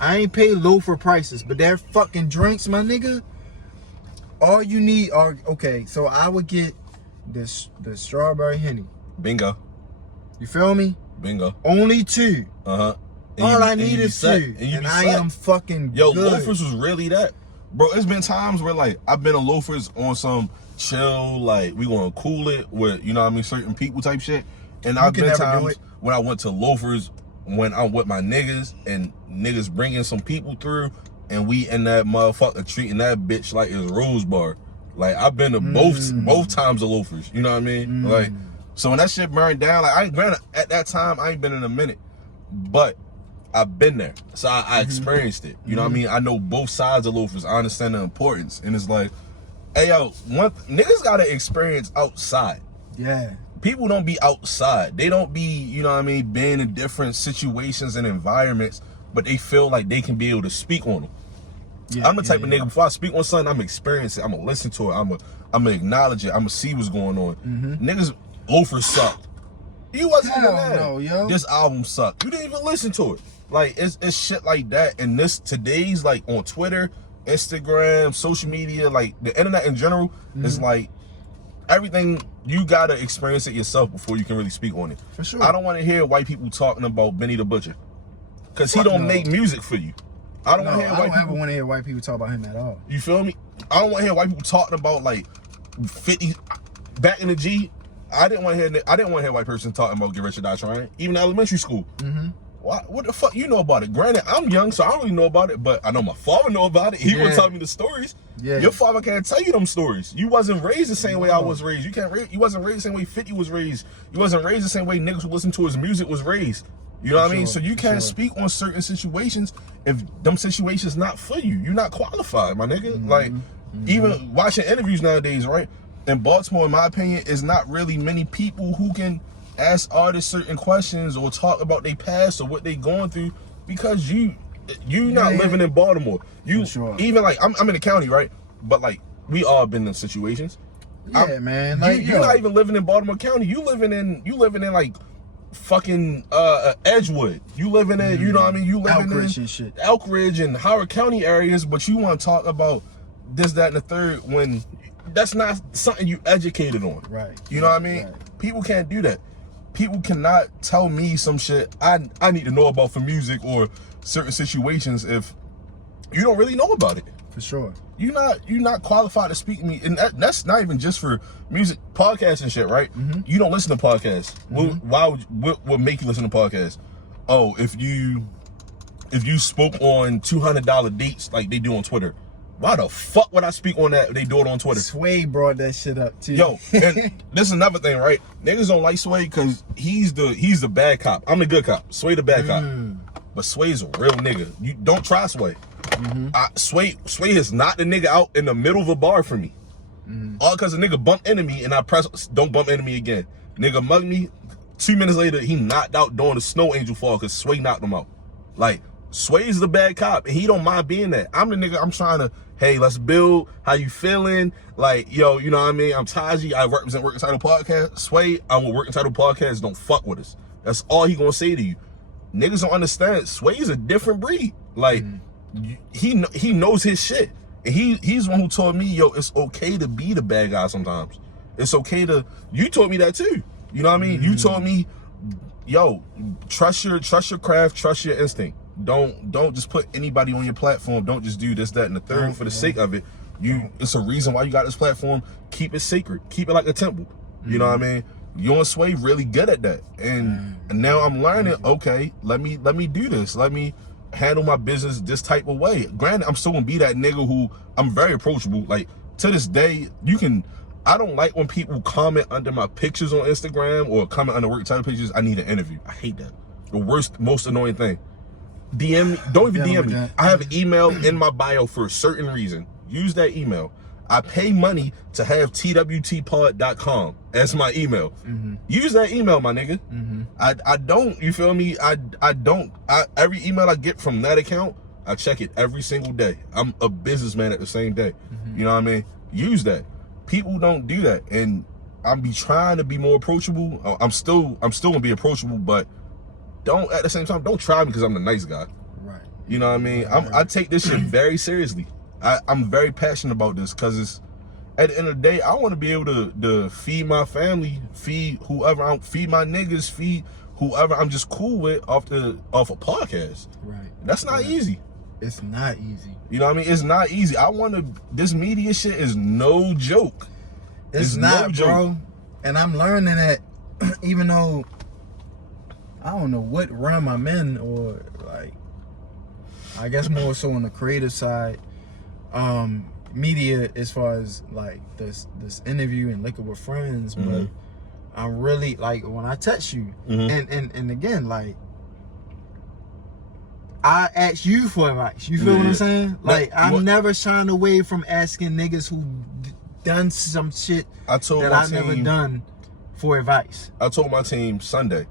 I ain't pay low for prices, but that fucking drinks, my nigga, all you need are, okay, so I would get the strawberry Henny. Bingo. You feel me? Bingo. Only 2. All I need is 2. And I am fucking Yo, good. Loafers was really that. Bro, it's been times where, like, I've been to Loafers on some chill, like, we gonna cool it with, you know what I mean, certain people type shit. And I've been times when I went to Loafers when I'm with my niggas and niggas bringing some people through and we in that motherfucker treating that bitch like it's Rose Bar. Like, I've been to both times of Loafers, you know what I mean? Like, so when that shit burned down, like, granted, at that time, I ain't been in a minute, but I've been there, so I experienced it. You know what I mean? I know both sides of Loafers. I understand the importance, and it's like, hey yo, niggas gotta experience outside. Yeah. People don't be outside. They don't be, you know what I mean, being in different situations and environments, but they feel like they can be able to speak on them. Yeah, I'm the type of nigga, before I speak on something, I'm gonna experience it. I'm gonna listen to it. I'm gonna acknowledge it. I'm gonna see what's going on. Niggas, Loafers sucked. You wasn't even there. No, yo. This album sucked. You didn't even listen to it. Like, it's shit like that. And today's, like, on Twitter, Instagram, social media, like, the internet in general, is like, everything, you gotta experience it yourself before you can really speak on it. For sure. I don't want to hear white people talking about Benny the Butcher. Because he don't make music for you. I don't ever want to hear white people talk about him at all. You feel me? I don't want to hear white people talking about, like, 50, back in the G, I didn't want to hear a white person talking about Get Rich or Die Trying, even in elementary school. What the fuck you know about it? Granted, I'm young, so I don't really know about it, but I know my father know about it. He would tell me the stories. Yeah. Your father can't tell you them stories. You wasn't raised the same way I was raised. You wasn't raised the same way 50 was raised. You wasn't raised the same way niggas who listen to his music was raised. You know what I mean? So you can't speak on certain situations if them situations not for you. You're not qualified, my nigga. Like, even watching interviews nowadays, right? In Baltimore, in my opinion, is not really many people who can ask artists certain questions or talk about their past or what they going through Because you not living in Baltimore. You even like I'm in the county, right? But like we all been in situations. Yeah, man. Like you're not even living in Baltimore County. You living in like fucking Edgewood. You living in, you know what I mean? You living Elkridge in and shit. Elkridge and Howard County areas, but you want to talk about this, that, and the third when that's not something you educated on. Right. You know what I mean? Right. People can't do that. People cannot tell me some shit I need to know about for music or certain situations if you don't really know about it. For sure. You're not qualified to speak to me, and that's not even just for music, podcasts and shit, right? Mm-hmm. You don't listen to podcasts. Mm-hmm. What would make you listen to podcasts? Oh, if you spoke on $200 dates like they do on Twitter, why the fuck would I speak on that if they do it on Twitter? Sway brought that shit up too. Yo, and this is another thing, right? Niggas don't like Sway because he's the bad cop. I'm the good cop. Sway the bad cop. But Sway's a real nigga. You don't try Sway. Mm-hmm. Sway is not the nigga out in the middle of a bar for me. Mm-hmm. All because a nigga bumped into me and I press don't bump into me again. Nigga mugged me. 2 minutes later, he knocked out doing the snow angel fall because Sway knocked him out. Like, Sway's the bad cop and he don't mind being that. I'm the nigga, I'm trying to, hey, let's build. How you feeling? Like, yo, you know what I mean? I'm Taji. I represent Working Title Podcast. Sway, I'm with Working Title Podcast. Don't fuck with us. That's all he gonna say to you. Niggas don't understand. Sway's a different breed. Like, he knows his shit. And he's the one who told me, yo, it's okay to be the bad guy sometimes. It's okay to, you told me that too. You know what I mean? You told me, yo, trust your craft, trust your instinct. Don't just put anybody on your platform. Don't just do this, that, and the third for the sake of it. It's a reason why you got this platform. Keep it sacred. Keep it like a temple. You know what I mean? You and Sway really good at that. And now I'm learning, okay, let me do this. Let me handle my business this type of way. Granted, I'm still gonna be that nigga who I'm very approachable. Like, to this day, I don't like when people comment under my pictures on Instagram or comment under Working Title pictures, I need an interview. I hate that. The worst, most annoying thing. DM me, don't even DM me. I have an email in my bio for a certain reason. Use that email. I pay money to have twtpod.com as my email. Use that email, my nigga. I don't, you feel me? I don't. Every email I get from that account, I check it every single day. I'm a businessman at the same day. You know what I mean? Use that. People don't do that, and I'm be trying to be more approachable. I'm still gonna be approachable, but don't at the same time don't try me because I'm the nice guy. Right. You know what I mean? I take this shit very seriously. I'm very passionate about this because it's at the end of the day, I want to be able to feed my family, feed whoever feed my niggas, feed whoever I'm just cool with off a podcast. Right. That's not easy. It's not easy. You know what I mean? It's not easy. This media shit is no joke. It's not, no joke. Bro. And I'm learning that even though I don't know what realm I'm in, or like, I guess more so on the creative side, media as far as like this interview and Liquor with Friends, but I'm really like when I text you and again, like, I ask you for advice. You feel what I'm saying? Like, I'm never shying away from asking niggas who done some shit that I never done for advice. I told my team Sunday,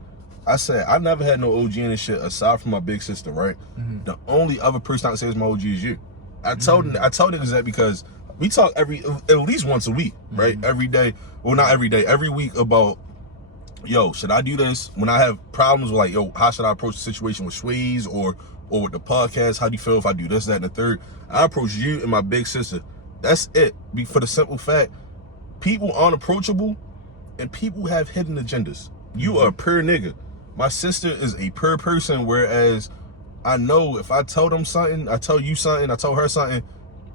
I said, I never had no OG in this shit aside from my big sister, right? The only other person I can say is my OG is you. I told niggas that because we talk at least once a week, right? Every day. Well, not every day, every week about, yo, should I do this? When I have problems with, like, yo, how should I approach the situation with Schways or with the podcast? How do you feel if I do this, that, and the third? I approach you and my big sister. That's it. For the simple fact, people aren't approachable and people have hidden agendas. You are a pure nigga. My sister is a pure person, whereas I know if I tell them something, I tell you something, I tell her something,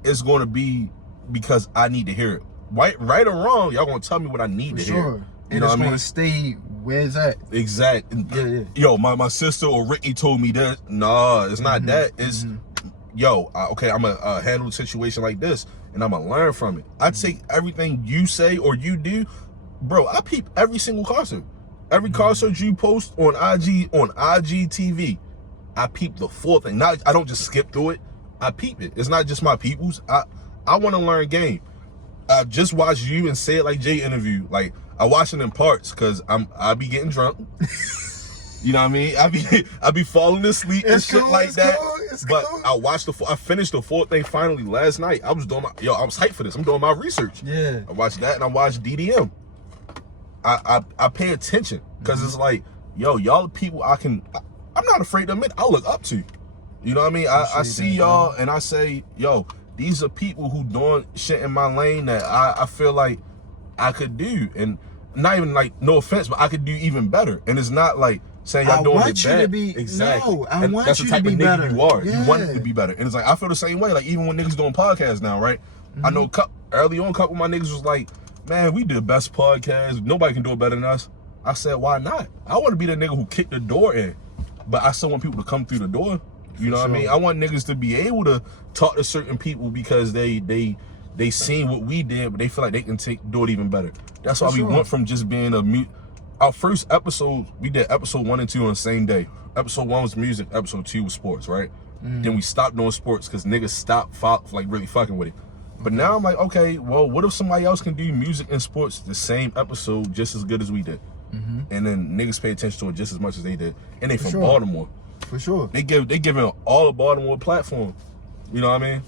it's going to be because I need to hear it. Right or wrong, y'all going to tell me what I need to hear. And it's going to stay where it's at. Exactly. Yeah. Yo, my sister or Ricky told me that. Nah, it's not that. It's, yo, okay, I'm going to handle a situation like this, and I'm going to learn from it. I take everything you say or you do. Bro, I peep every single concert. Every concert you post on IGTV, I peep the full thing. Now, I don't just skip through it. I peep it. It's not just my people's. I want to learn game. I just watched you and Say It Like Jay interview. Like, I watch it in parts because I be getting drunk. You know what I mean? I be falling asleep and shit like that. But I finished the full thing finally last night. I was hyped for this. I'm doing my research. Yeah. I watched that and I watched DDM. I pay attention because it's like, y'all people I'm not afraid to admit I look up to. You know what I mean? I see y'all and I say, these are people who doing shit in my lane that I feel like I could do. And not even like, no offense, but I could do even better. And it's not like saying y'all doing it bad. Exactly. No, I want you to be better. That's the type of nigga you are. Yeah. You want it to be better. And it's like, I feel the same way. Like, even when niggas doing podcasts now, right? I know early on, a couple of my niggas was like, man, we did the best podcast. Nobody can do it better than us. I said, why not? I want to be the nigga who kicked the door in. But I still want people to come through the door. You know what I mean? I want niggas to be able to talk to certain people because they seen what we did, but they feel like they can do it even better. That's why we went from just being our first episode, we did episode 1 and 2 on the same day. Episode 1 was music, episode 2 was sports, right? Then we stopped doing sports because niggas stopped really fucking with it. But now I'm like, okay, well, what if somebody else can do music and sports the same episode just as good as we did? And then niggas pay attention to it just as much as they did. And they from Baltimore. For sure. They giving all of Baltimore a platform. You know what I mean?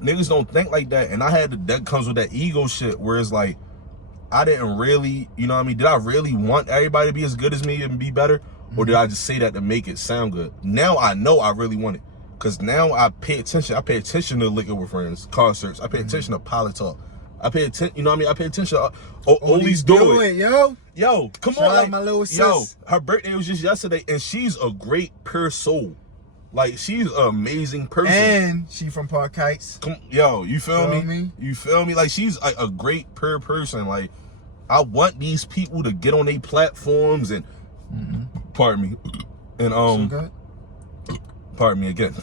Niggas don't think like that. And that comes with that ego shit where it's like, I didn't really, you know what I mean? Did I really want everybody to be as good as me and be better? Or did I just say that to make it sound good? Now I know I really want it. Because now I pay attention. I pay attention to Liquor with Friends, concerts. I pay attention to Pilot Talk. I pay attention, you know what I mean? I pay attention to Ollie's Do It. Yo, come on. Like, my little sis. Her birthday was just yesterday, and she's a great, pure soul. Like, she's an amazing person. And she from Park Heights. You feel me? You feel me? Like, she's like a great, pure person. Like, I want these people to get on their platforms and, pardon me, and, pardon me again.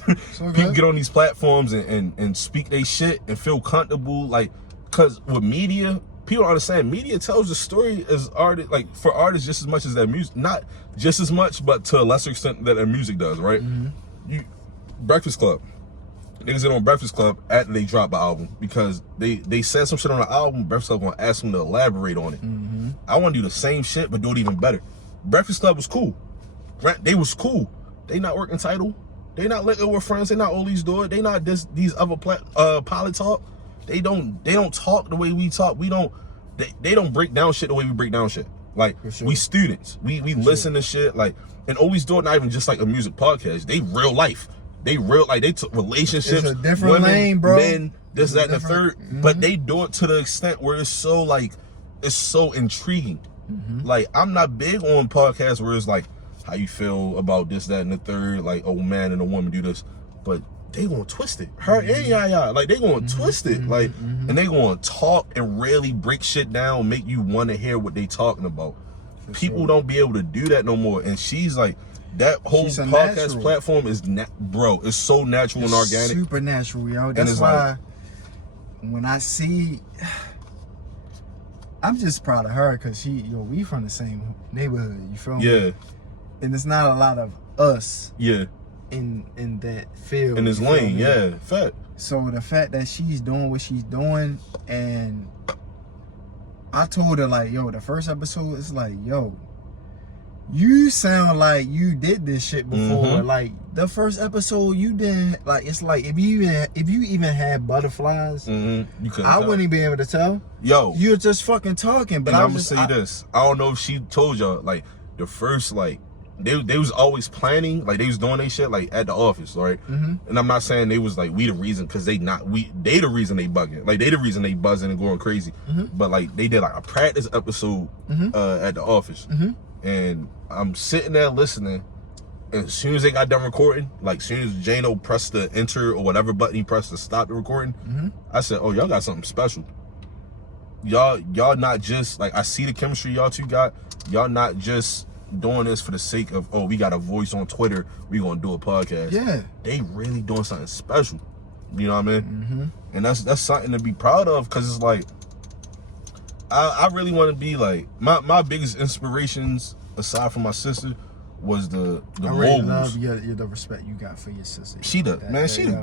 People get on these platforms and speak their shit and feel comfortable. Like, because with media, people don't understand, media tells the story as artists, like for artists just as much as their music, not just as much, but to a lesser extent that their music does, right? Breakfast Club. Niggas get on Breakfast Club after they drop an album because they said some shit on the album, Breakfast Club gonna ask them to elaborate on it. I wanna do the same shit, but do it even better. Breakfast Club was cool. Right? They was cool. They not working title. They not Liquor with Friends. They not Ollie's Do It. They not these other Pilot Talk. They don't talk the way we talk. They don't break down shit the way we break down shit. Like, we students. We listen to shit. Like, and Always Do It not even just like a music podcast. They real life. They took relationships. It's a different women, lane, bro. Men, this, that, and the third. But they do it to the extent where it's so intriguing. Like, I'm not big on podcasts where it's like, how you feel about this, that, and the third. Like, oh, man and a woman do this. But they gonna twist it. Her and Yaya, like, they gonna twist it. Like, and they gonna talk and really break shit down, make you want to hear what they talking about. People don't be able to do that no more. And she's like, that whole podcast platform is, bro, it's so natural and organic. Super natural, yo. That's why when I see, I'm just proud of her because we from the same neighborhood. You feel me? Yeah. And it's not a lot of us. Yeah. In that field, in this lane, fact. So the fact that she's doing what she's doing, and I told her like, the first episode, it's like, you sound like you did this shit before. Like the first episode, you didn't. Like, it's like if you even had butterflies, you I wouldn't be able to tell. You're just fucking talking. But I'm gonna say this. I don't know if she told y'all like the first like. They was always planning, like they was doing their shit like at the office, right? And I'm not saying they was like we the reason, because they the reason they bugging, like they the reason they buzzing and going crazy. But like they did like a practice episode at the office, and I'm sitting there listening. And as soon as they got done recording, like as soon as Jano pressed the enter or whatever button he pressed to stop the recording, I said, "Oh, y'all got something special. Y'all not just like, I see the chemistry y'all two got. Y'all not just doing this for the sake of, we got a voice on Twitter, we gonna do a podcast." Yeah, they really doing something special. You know what I mean? And that's something to be proud of, because it's like I really want to be like, my biggest inspirations aside from my sister was the I really love the respect you got for your sister. She the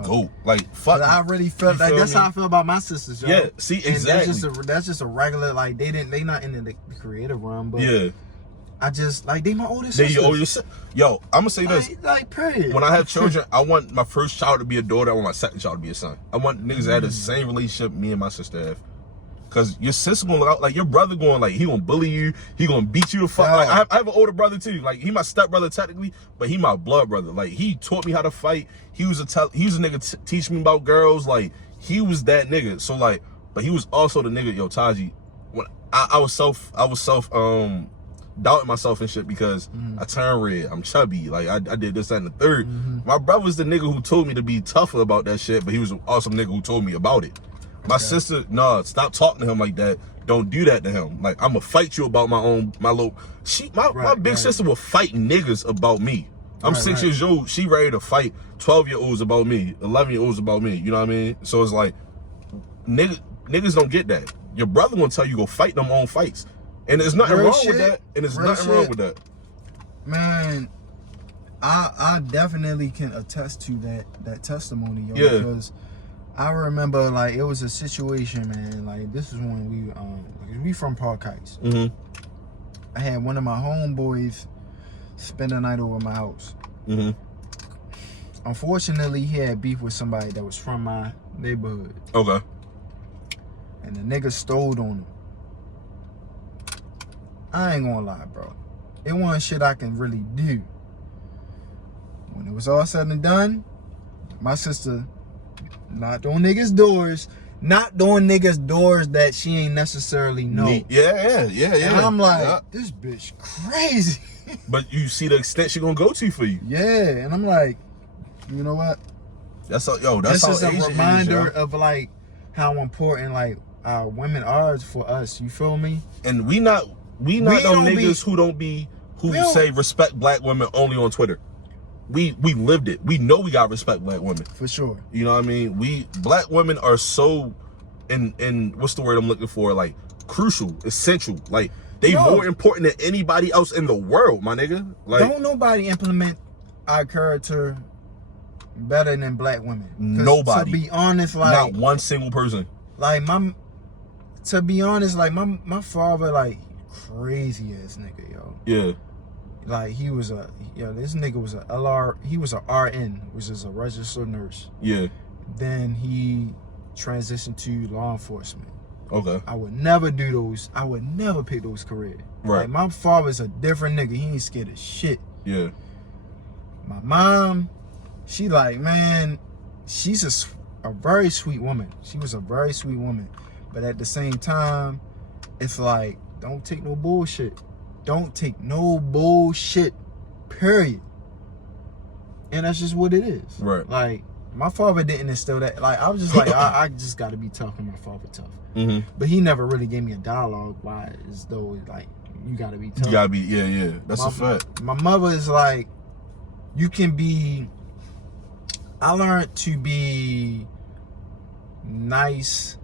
GOAT. Like, fuck. I really felt like that's how I feel about my sisters. Yo. Yeah, see, exactly. And that's just a regular, like, they not in the creative realm, but I just like they my older sisters. Yo, I'm gonna say this. Like period. When I have children, I want my first child to be a daughter. I want my second child to be a son. I want niggas to have the same relationship me and my sister have. Cause your sister gonna look out like your brother going like he gonna bully you, he gonna beat you the fuck. Like I have an older brother too. Like he my step brother technically, but he my blood brother. Like he taught me how to fight. He was a nigga teach me about girls. Like he was that nigga. So like, but he was also the nigga. Yo, Taji, when I was self doubting myself and shit because I turned red. I'm chubby. Like I did this, that, and the third. My brother was the nigga who told me to be tougher about that shit, but he was also the nigga who told me about it. My sister, nah, stop talking to him like that. Don't do that to him. Like I'ma fight you about my big sister will fight niggas about me. I'm 6 years old. She ready to fight 12-year-olds about me, 11-year-olds about me. You know what I mean? So it's like niggas don't get that. Your brother gonna tell you go fight them own fights. And there's nothing wrong with that. And there's nothing wrong with that. Man, I definitely can attest to that testimony, yo. Yeah. Because I remember like it was a situation, man. Like this is when we from Park Heights. I had one of my homeboys spend the night over my house. Unfortunately, he had beef with somebody that was from my neighborhood. Okay. And the nigga stole on him. I ain't gonna lie, bro. It wasn't shit I can really do. When it was all said and done, my sister knocked on niggas' doors. Not doing niggas' doors that she ain't necessarily know. Yeah. And I'm like, this bitch crazy. But you see the extent she gonna go to for you. Yeah, and I'm like, you know what? This is a reminder of like how important like our women are for us. You feel me? And we not them niggas who say respect black women only on Twitter. We lived it. We know we gotta respect black women. For sure. You know what I mean? Black women are so in what's the word I'm looking for? Like crucial, essential. Like they more important than anybody else in the world, my nigga. Like don't nobody implement our character better than black women. Nobody. To be honest, like not one single person. Like my father like crazy ass nigga, yo. Yeah. Like this nigga was he was a RN, which is a registered nurse. Yeah. Then he transitioned to law enforcement. Okay. I would never do those. I would never pick those careers. Right. Like my father's a different nigga. He ain't scared of shit. Yeah. My mom, she like, man, she's a very sweet woman. She was a very sweet woman. But at the same time, it's like, don't take no bullshit. Don't take no bullshit, period. And that's just what it is. Right. Like, my father didn't instill that. Like, I was just like, I just got to be tough and my father tough. But he never really gave me a dialogue why as though, like, you got to be tough. You got to be, yeah. That's a fact. My mother is like, you can be, I learned to be nice.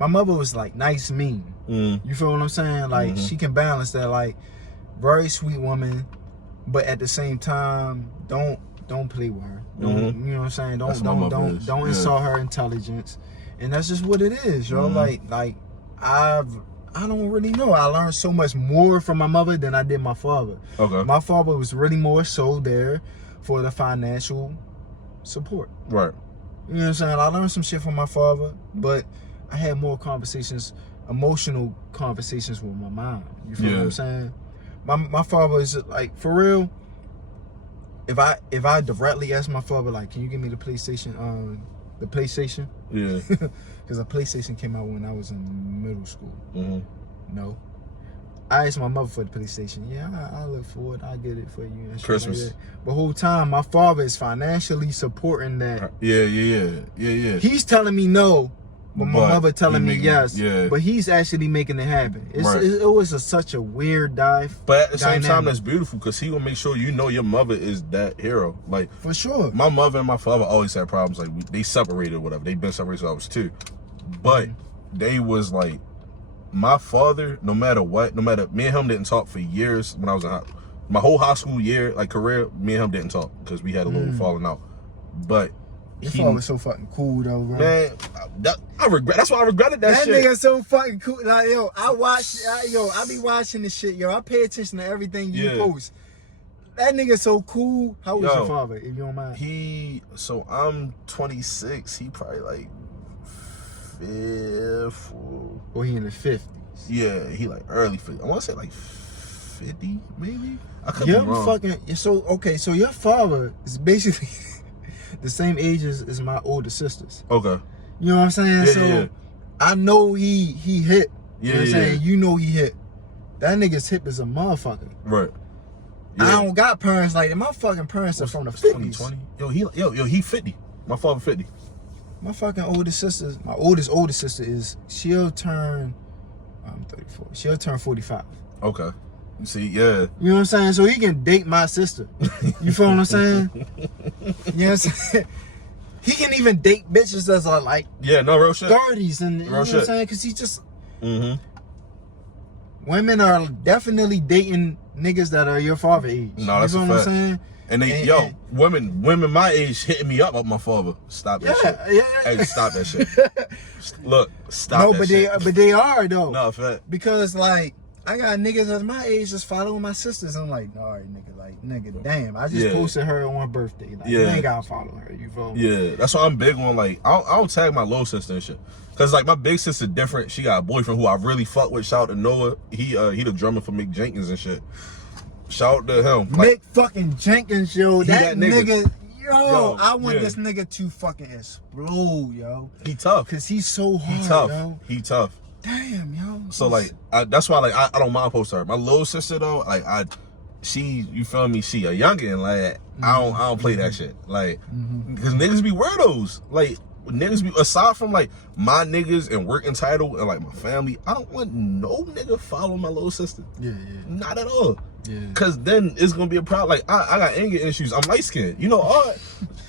My mother was like nice, mean. You feel what I'm saying? Like she can balance that. Like very sweet woman, but at the same time, don't play with her. Don't you know what I'm saying? Don't insult her intelligence. And that's just what it is, yo. Like I don't really know. I learned so much more from my mother than I did my father. Okay. My father was really more so there for the financial support. Right. You know what I'm saying? I learned some shit from my father, but I had more emotional conversations with my mom. You feel what I'm saying? My father is like, for real, if I directly ask my father, like, can you give me the PlayStation? Yeah. Because the PlayStation came out when I was in middle school. No. I asked my mother for the PlayStation. Yeah, I look for it. I'll get it for you. And Christmas. Like but the whole time, my father is financially supporting that. Yeah. He's telling me no, but my mother telling me yes. Yeah. But he's actually making it happen. It was such a weird dive. But at the same time, that's beautiful because he will make sure you know your mother is that hero. Like for sure. My mother and my father always had problems. Like they separated or whatever. They've been separated since I was 2. But they was like, my father, no matter me and him didn't talk for years when I was in my whole high school year, like career, me and him didn't talk because we had a little falling out. But Your father was so fucking cool though, bro. Man, I regret. That's why I regretted that shit. That nigga so fucking cool. Like, yo, I be watching this shit, yo. I pay attention to everything you post. That nigga so cool. How old is your father, if you don't mind? So I'm 26. He probably like 5th. Or he in the 50s. Yeah, he like early 50s. I want to say like 50, maybe. I could be wrong. So your father is basically the same age as my older sisters. Okay. You know what I'm saying? Yeah. I know he hit. Yeah, you know what I'm saying? You know he hit. That nigga's hip is a motherfucker. Right. Yeah. I don't got parents like that. My fucking parents are from the 50s. 2020. He 50. My father 50. My fucking oldest sister she'll turn, I'm 34. She'll turn 45. Okay. You see, yeah. You know what I'm saying? So he can date my sister. You feel what I'm saying? You know what I'm saying? He can even date bitches that's like real shit. 30s and you know what I'm saying? Because he just women are definitely dating niggas that are your father age. No, that's you know a what fact. I'm saying? And women my age hitting me up my father. Stop that shit. Yeah. Hey, stop that shit. Look, stop that shit. But they are though. No, fact. Because like I got niggas at my age just following my sisters. I'm like, all right, nigga, damn. I just posted her on her birthday. Like, you ain't gotta follow her. You feel me? Yeah, that's why I'm big on like I don't tag my little sister and shit. Cause like my big sister different. She got a boyfriend who I really fuck with. Shout out to Noah. He the drummer for Mick Jenkins and shit. Shout out to him. Mick fucking Jenkins, yo. That nigga. Yo, I want this nigga to fucking explode, yo. He tough. Cause he's so hard, yo. He tough. Damn, yo. So like, that's why like I don't mind posting her. My little sister though, like you feel me? She a youngin', like I don't play that shit, like, cause niggas be weirdos, like niggas be aside from like my niggas and work entitled and like my family. I don't want no nigga following my little sister. Yeah. Not at all. Yeah. Cause then it's gonna be a problem. Like I got anger issues. I'm light skinned. You know,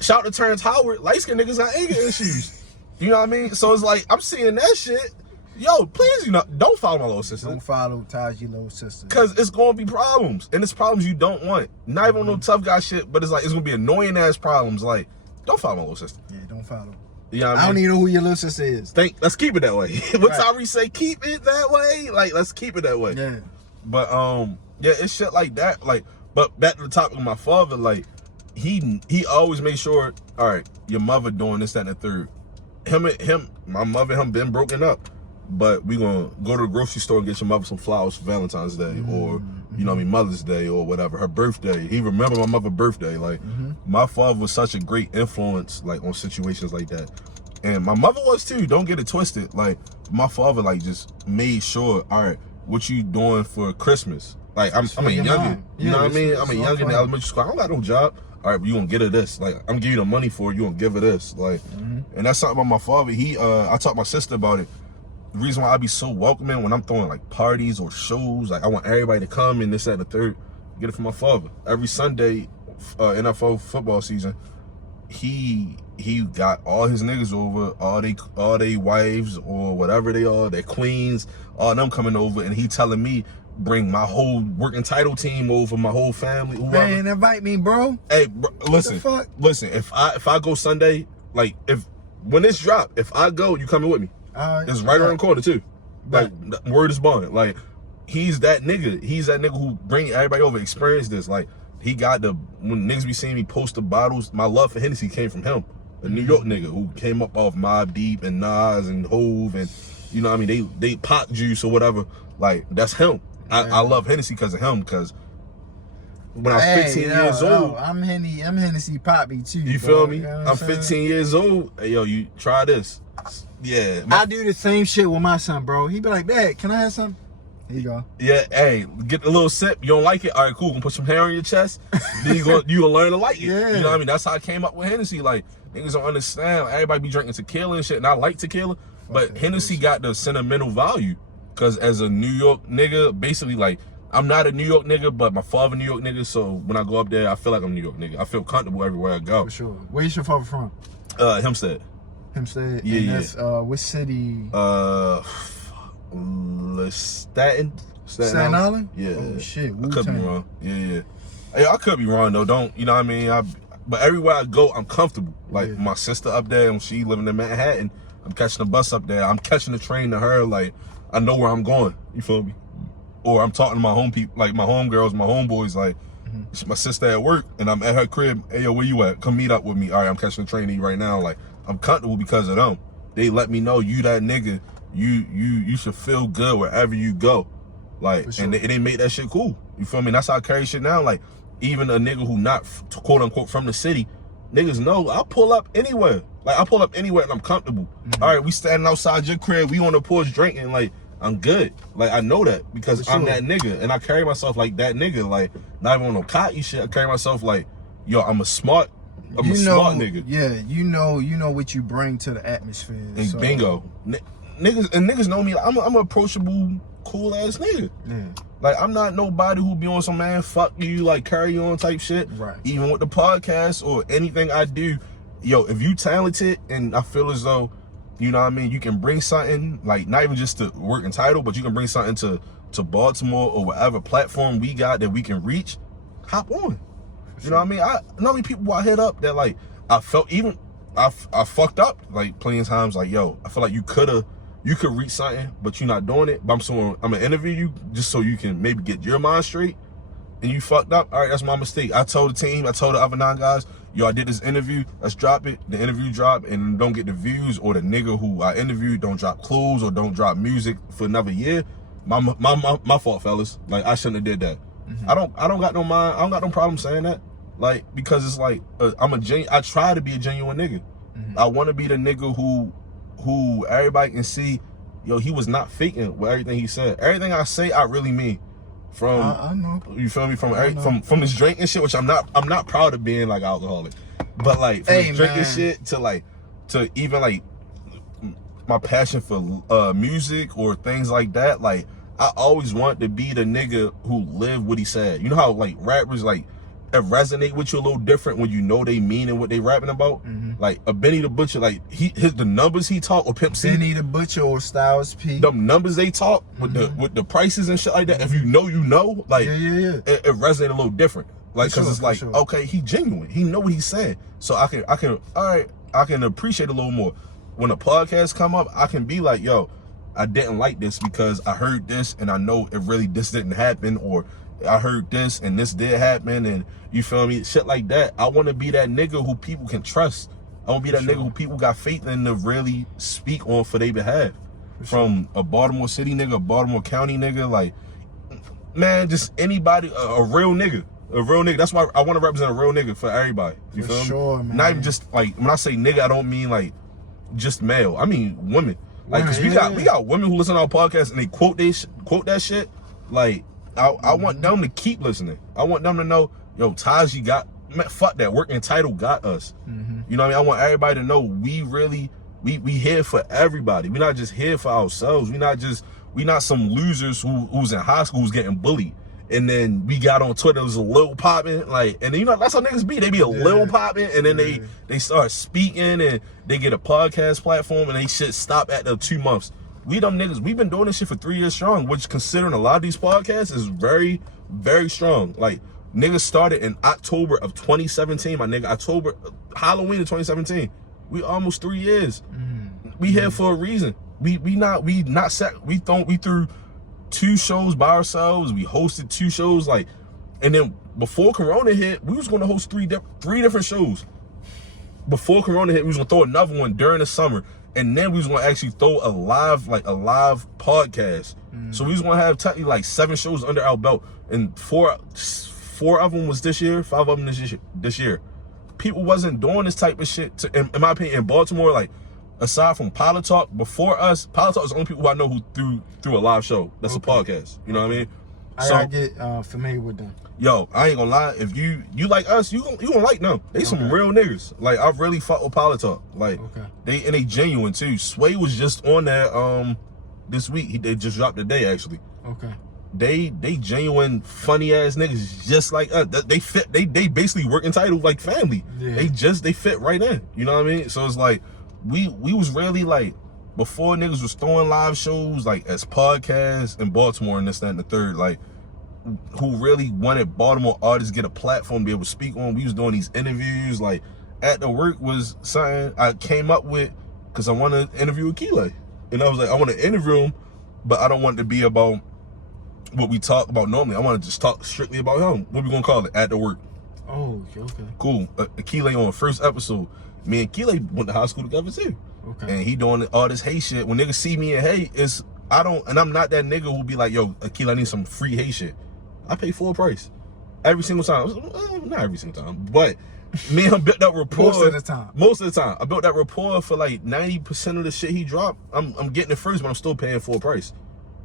shout to Terrence Howard. Light skinned niggas got anger issues. You know what I mean? So it's like I'm seeing that shit. Yo, please, don't follow my little sister. Don't follow Taji little sister. Cause it's gonna be problems, and it's problems you don't want. Not even no tough guy shit, but it's gonna be annoying ass problems. Like, don't follow my little sister. Yeah, don't follow. You know what I mean? I don't even know who your little sister is. Let's keep it that way. What Tyree say? Keep it that way. Like, let's keep it that way. Yeah. But it's shit like that. Like, but back to the topic of my father. Like, he always made sure. All right, your mother doing this, that, and the third. My mother and him been broken up. But we gonna go to the grocery store and get your mother some flowers for Valentine's Day or, you know what I mean, Mother's Day or whatever, her birthday. He remember my mother's birthday. Like, my father was such a great influence, like, on situations like that. And my mother was too, don't get it twisted. Like, my father, like, just made sure, all right, what you doing for Christmas? Like, I'm a youngin', you know what I mean? I'm a youngin' in elementary school. I don't got no job. All right, but you gonna get her this. Like, I'm giving you the money for it, you gonna give her this. Like, and that's something about my father. I taught my sister about it. The reason why I be so welcoming when I'm throwing like parties or shows, like I want everybody to come and this, that, and the third, get it from my father. Every Sunday, NFL football season, he got all his niggas over, all they wives or whatever they are, their queens, all them coming over, and he telling me bring my whole working title team over, my whole family. Whoever. Man, invite me, bro. Hey, bro, listen. If I go Sunday, like when this drop, if I go, you coming with me? It's right around the corner too. Like, word is bond. Like, he's that nigga. He's that nigga who bring everybody over, experience this. Like, he got when niggas be seeing me post the bottles, my love for Hennessy came from him. A New York nigga who came up off Mobb Deep and Nas and Hove and, you know what I mean, they pop juice or whatever. Like, that's him. I love Hennessy because of him, because when I was 15 years old. I'm Hennessy Poppy too. You feel me? You know I'm 15 years old. Hey, yo, you try this. Yeah. I do the same shit with my son, bro. He be like, Dad, can I have something? Here you go. Yeah, hey, get a little sip. You don't like it? All right, cool. Gonna put some hair on your chest. Then you gonna learn to like it. Yeah. You know what I mean? That's how I came up with Hennessy. Like, niggas don't understand. Everybody be drinking tequila and shit, and I like tequila. But Hennessy got the sentimental value. Because as a New York nigga, basically, like, I'm not a New York nigga, but my father New York nigga. So when I go up there, I feel like I'm a New York nigga. I feel comfortable everywhere I go. For sure. Where's your father from? Hempstead. Hempstead? Yeah, and that's, which city? Staten Island? Yeah. Oh, shit. I could be wrong. Yeah. Hey, I could be wrong, though. Don't, you know what I mean? But everywhere I go, I'm comfortable. Like my sister up there, and she living in Manhattan. I'm catching the bus up there. I'm catching the train to her. Like I know where I'm going. You feel me? Or I'm talking to my home people, like my homegirls, my homeboys. Like my sister at work, and I'm at her crib. Hey yo, where you at? Come meet up with me. All right, I'm catching the train to you right now. Like I'm comfortable because of them. They let me know you that nigga. You should feel good wherever you go. Like, sure. And they make that shit cool. You feel me? That's how I carry shit now. Like, even a nigga who not quote unquote from the city, niggas know I'll pull up anywhere. Like, I pull up anywhere and I'm comfortable. All right, we standing outside your crib, we on the porch drinking. Like, I'm good. Like, I know that because I'm that nigga, and I carry myself like that nigga. Like, not even on no cocky shit. I carry myself like, yo, I'm a smart smart nigga. Yeah, you know what you bring to the atmosphere. And so. Bingo, niggas know me. I'm an approachable, cool ass nigga. Yeah. Like I'm not nobody who be on some man fuck you, like carry on type shit. Right. Even with the podcast or anything I do, yo, if you talented and I feel as though, you know what I mean, you can bring something, like not even just to work and title, but you can bring something to Baltimore or whatever platform we got that we can reach, hop on. You know what I mean? I know many people I hit up that like I felt even I fucked up like plenty of times, like yo, I feel like you could reach something, but you're not doing it. But I'm gonna interview you just so you can maybe get your mind straight. And you fucked up. All right, that's my mistake. I told the team, I told the other 9 guys, yo, I did this interview. Let's drop it. The interview drop and don't get the views, or the nigga who I interviewed don't drop clues or don't drop music for another year. My fault, fellas. Like I shouldn't have did that. I don't got no mind. I don't got no problem saying that. Like because it's like I try to be a genuine nigga. I want to be the nigga who everybody can see, yo, he was not faking with everything he said. Everything I say, I really mean. From I know. You feel me? From his drinking shit, which I'm not proud of being like alcoholic, but like from his drinking shit to even like my passion for music or things like that. Like I always want to be the nigga who lived what he said. You know how like rappers like resonate with you a little different when you know they mean and what they rapping about. Like a Benny the Butcher, like the numbers he talk, or Pimp C, Benny the Butcher or Styles P, the numbers they talk with the prices and shit like that. If you know, like it resonate a little different. Like because it's like okay, he genuine, he know what he's saying, so I can all right, I can appreciate a little more. When a podcast come up, I can be like, yo, I didn't like this because I heard this and I know this didn't happen, or I heard this and this did happen, and you feel me? Shit like that. I want to be that nigga who people can trust. I want to be that nigga who people got faith in to really speak on for their behalf. From a Baltimore City nigga, a Baltimore County nigga, like, man, just anybody, a real nigga. A real nigga. That's why I want to represent a real nigga for everybody. You feel me? Sure, man. Not even just, like, when I say nigga, I don't mean, like, just male. I mean women. Like, because we got women who listen to our podcast and they quote that shit. Like, I want them to keep listening. I want them to know, yo, Taji got, man, fuck that, working title got us. You know what I mean? I want everybody to know we really, we here for everybody. We're not just here for ourselves. We not some losers who's in high school who's getting bullied. And then we got on Twitter, it was a little popping, like, and then, you know, that's how niggas be. They be a little popping, and then they start speaking, and they get a podcast platform, and they shit stop at the 2 months. We them niggas, we've been doing this shit for 3 years strong, which considering a lot of these podcasts is very, very strong. Like, niggas started in October of 2017, my nigga, Halloween of 2017. We almost 3 years. We here for a reason. We threw 2 shows by ourselves. We hosted 2 shows, like, and then before Corona hit, we was gonna host three different shows. Before Corona hit, we was gonna throw another one during the summer, and then we was gonna actually throw a live podcast. So we was gonna have technically like 7 shows under our belt, and four of them was this year, 5 of them this year. People wasn't doing this type of shit. In my opinion, in Baltimore, like, aside from Pilot Talk, before us, Pilot Talk is the only people I know who threw a live show. That's a podcast. You know what I mean? I gotta get familiar with them. Yo, I ain't gonna lie. If you like us, you gonna like them. They some real niggas. Like, I really fuck with Pilot Talk. Like, they genuine too. Sway was just on that this week. They just dropped today actually. Okay. They genuine funny ass niggas just like us. They fit. They basically work entitled like family. Yeah. They fit right in. You know what I mean? So it's like we was really like, before niggas was throwing live shows like as podcasts in Baltimore and this, that, and the third, like, who really wanted Baltimore artists to get a platform to be able to speak on. We was doing these interviews. Like, At the Work was something I came up with because I wanted to interview Akile. And I was like, I want to interview him, but I don't want it to be about what we talk about normally. I want to just talk strictly about him. What we gonna call it? At the Work. Oh, okay. Cool. Akile on the first episode. Me and Akile went to high school together too. Okay. And he doing all this hate shit. When niggas see me and hate, I'm not that nigga who be like, yo, Akile, I need some free hate shit. I pay full price. Every single time. Not every single time, but me and him built that rapport. Most of the time. Most of the time. I built that rapport for like 90% of the shit he dropped. I'm getting it first, but I'm still paying full price.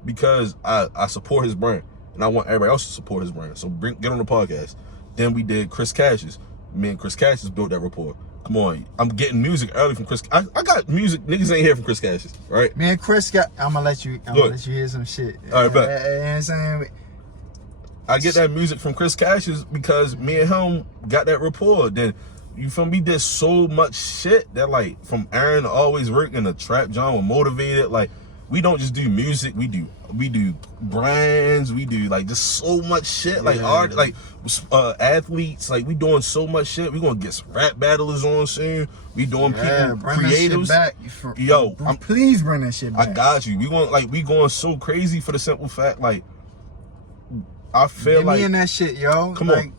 Because I support his brand. And I want everybody else to support his brand. So get on the podcast. Then we did Chris Cash's. Me and Chris Cash's built that rapport. Come on, I'm getting music early from Chris. I got music. Niggas ain't here from Chris Cash's, right? Man, Chris got. I'm gonna let you hear some shit. All right, bet. You know what I'm saying? I get that music from Chris Cash's because me and him got that rapport. Then you feel me? We did so much shit that like from Aaron to Always Work in the trap genre, we're motivated. Like we don't just do music. We do brands. We do like just so much shit. Like art, like athletes. Like we doing so much shit. We gonna get some rap battlers on soon. We doing people creatives. Back. Yo, please bring that shit back. I got you. We going so crazy for the simple fact like I feel Get like me in that shit, yo. Come on.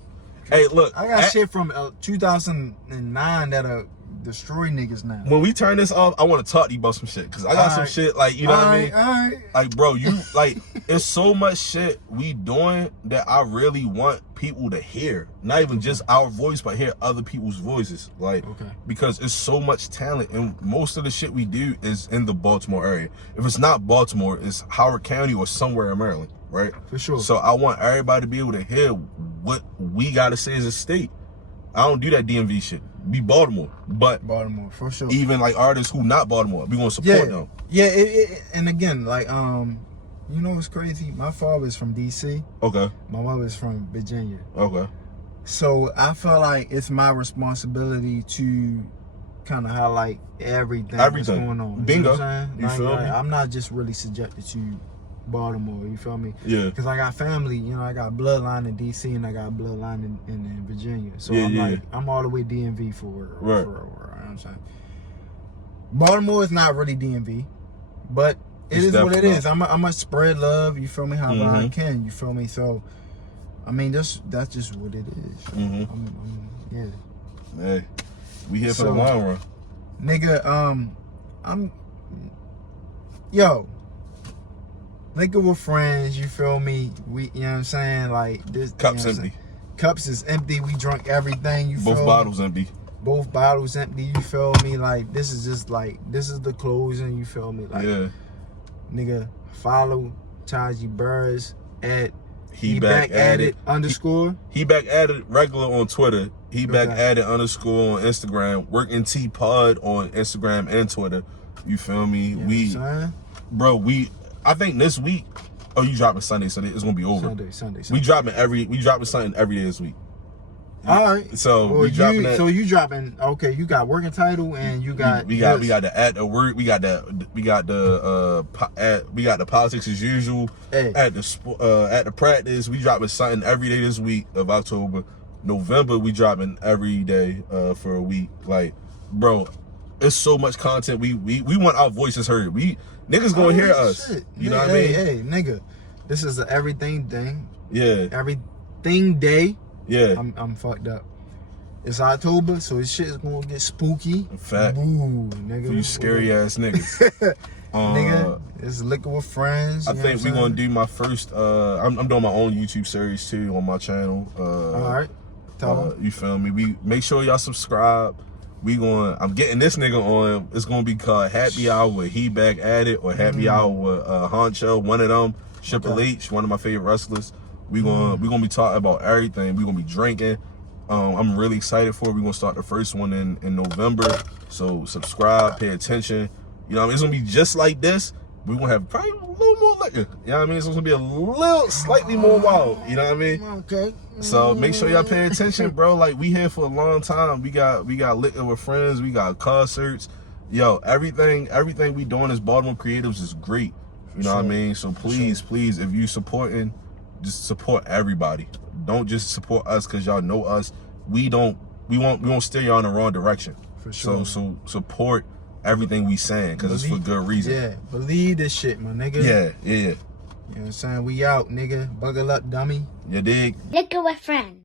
Hey, look. I got shit from 2009 that'll destroy niggas now. When we turn this off, I want to talk to you about some shit because I got some shit like you know what I mean. All right. Like, bro, you like it's so much shit we doing that I really want people to hear. Not even just our voice, but hear other people's voices. Like, because it's so much talent, and most of the shit we do is in the Baltimore area. If it's not Baltimore, it's Howard County or somewhere in Maryland, right? For sure. So I want everybody to be able to hear what we gotta say as a state. I don't do that DMV shit. Be Baltimore, but Baltimore for sure. Even like artists who not Baltimore, we gonna support them. Yeah, and again, like you know what's crazy? My father's from DC. Okay. My mother's from Virginia. Okay. So I feel like it's my responsibility to kind of highlight everything that's going on. Bingo. You know what I'm saying? You feel me? I'm not just really subjected to Baltimore, you feel me? Yeah. Because I got family, you know, I got bloodline in DC and I got bloodline in Virginia. So I'm all the way DMV for real. You know what I'm saying? Baltimore is not really DMV, but it is what it is. I'm a spread love, you feel me, however I can, you feel me? So, I mean, that's just what it is. Yeah. Hey, we here for the long run. Nigga, yo, nigga, we're friends, you feel me? You know what I'm saying? Like, this. Cups empty. Cups is empty. We drunk everything, you feel me? Both bottles empty. Both bottles empty, you feel me? Like, this is just like, this is the closing, you feel me? Like, nigga, follow Taji Burris at he back at it _ He back at it regular on Twitter. He back at it _ on Instagram. Working T Pod on Instagram and Twitter. You feel me? I think this week. Oh, you dropping Sunday, so it's gonna be over. Sunday. We dropping something every day this week. All right. So we dropping that. So you dropping? Okay, you got Working Title and you got we got the At the Work. We got the Politics as Usual. Hey. At the Practice. We dropping something every day this week of October. November we dropping every day for a week. Like, bro, it's so much content. We want our voices heard. Niggas gonna hear us. Shit. You know what I mean? Hey, nigga, this is an everything thing. Yeah. Everything day. Yeah. I'm fucked up. It's October, so this shit is gonna get spooky. Fact. Ooh, nigga. For you scary ass niggas. Nigga, it's Liquor with Friends. I think we're gonna do my first. I'm doing my own YouTube series too on my channel. All right. You feel me? We make sure y'all subscribe. I'm getting this nigga on. It's gonna be called Happy Hour with He Back at It or Happy Hour with Honcho, one of them. Triple H, one of my favorite wrestlers. We gonna be talking about everything. We gonna be drinking. I'm really excited for it. We gonna start the first one in November. So subscribe, pay attention. You know what I mean? It's gonna be just like this. We gonna have probably a little more liquor. You know what I mean? It's gonna be a little slightly more wild. You know what I mean? Okay. So make sure y'all pay attention, bro. Like, we here for a long time. We got Liquor with Friends. We got concerts. Yo, everything we doing as Baltimore creatives is great. You know what I mean? So please, if you supporting just support everybody. Don't just support us because y'all know us. We won't steer y'all in the wrong direction. For sure. So support everything we saying because it's for good reason. Yeah, believe this shit, my nigga. Yeah. You know what I'm saying? We out, nigga. Buckle up, dummy. You dig? Liquor with friends.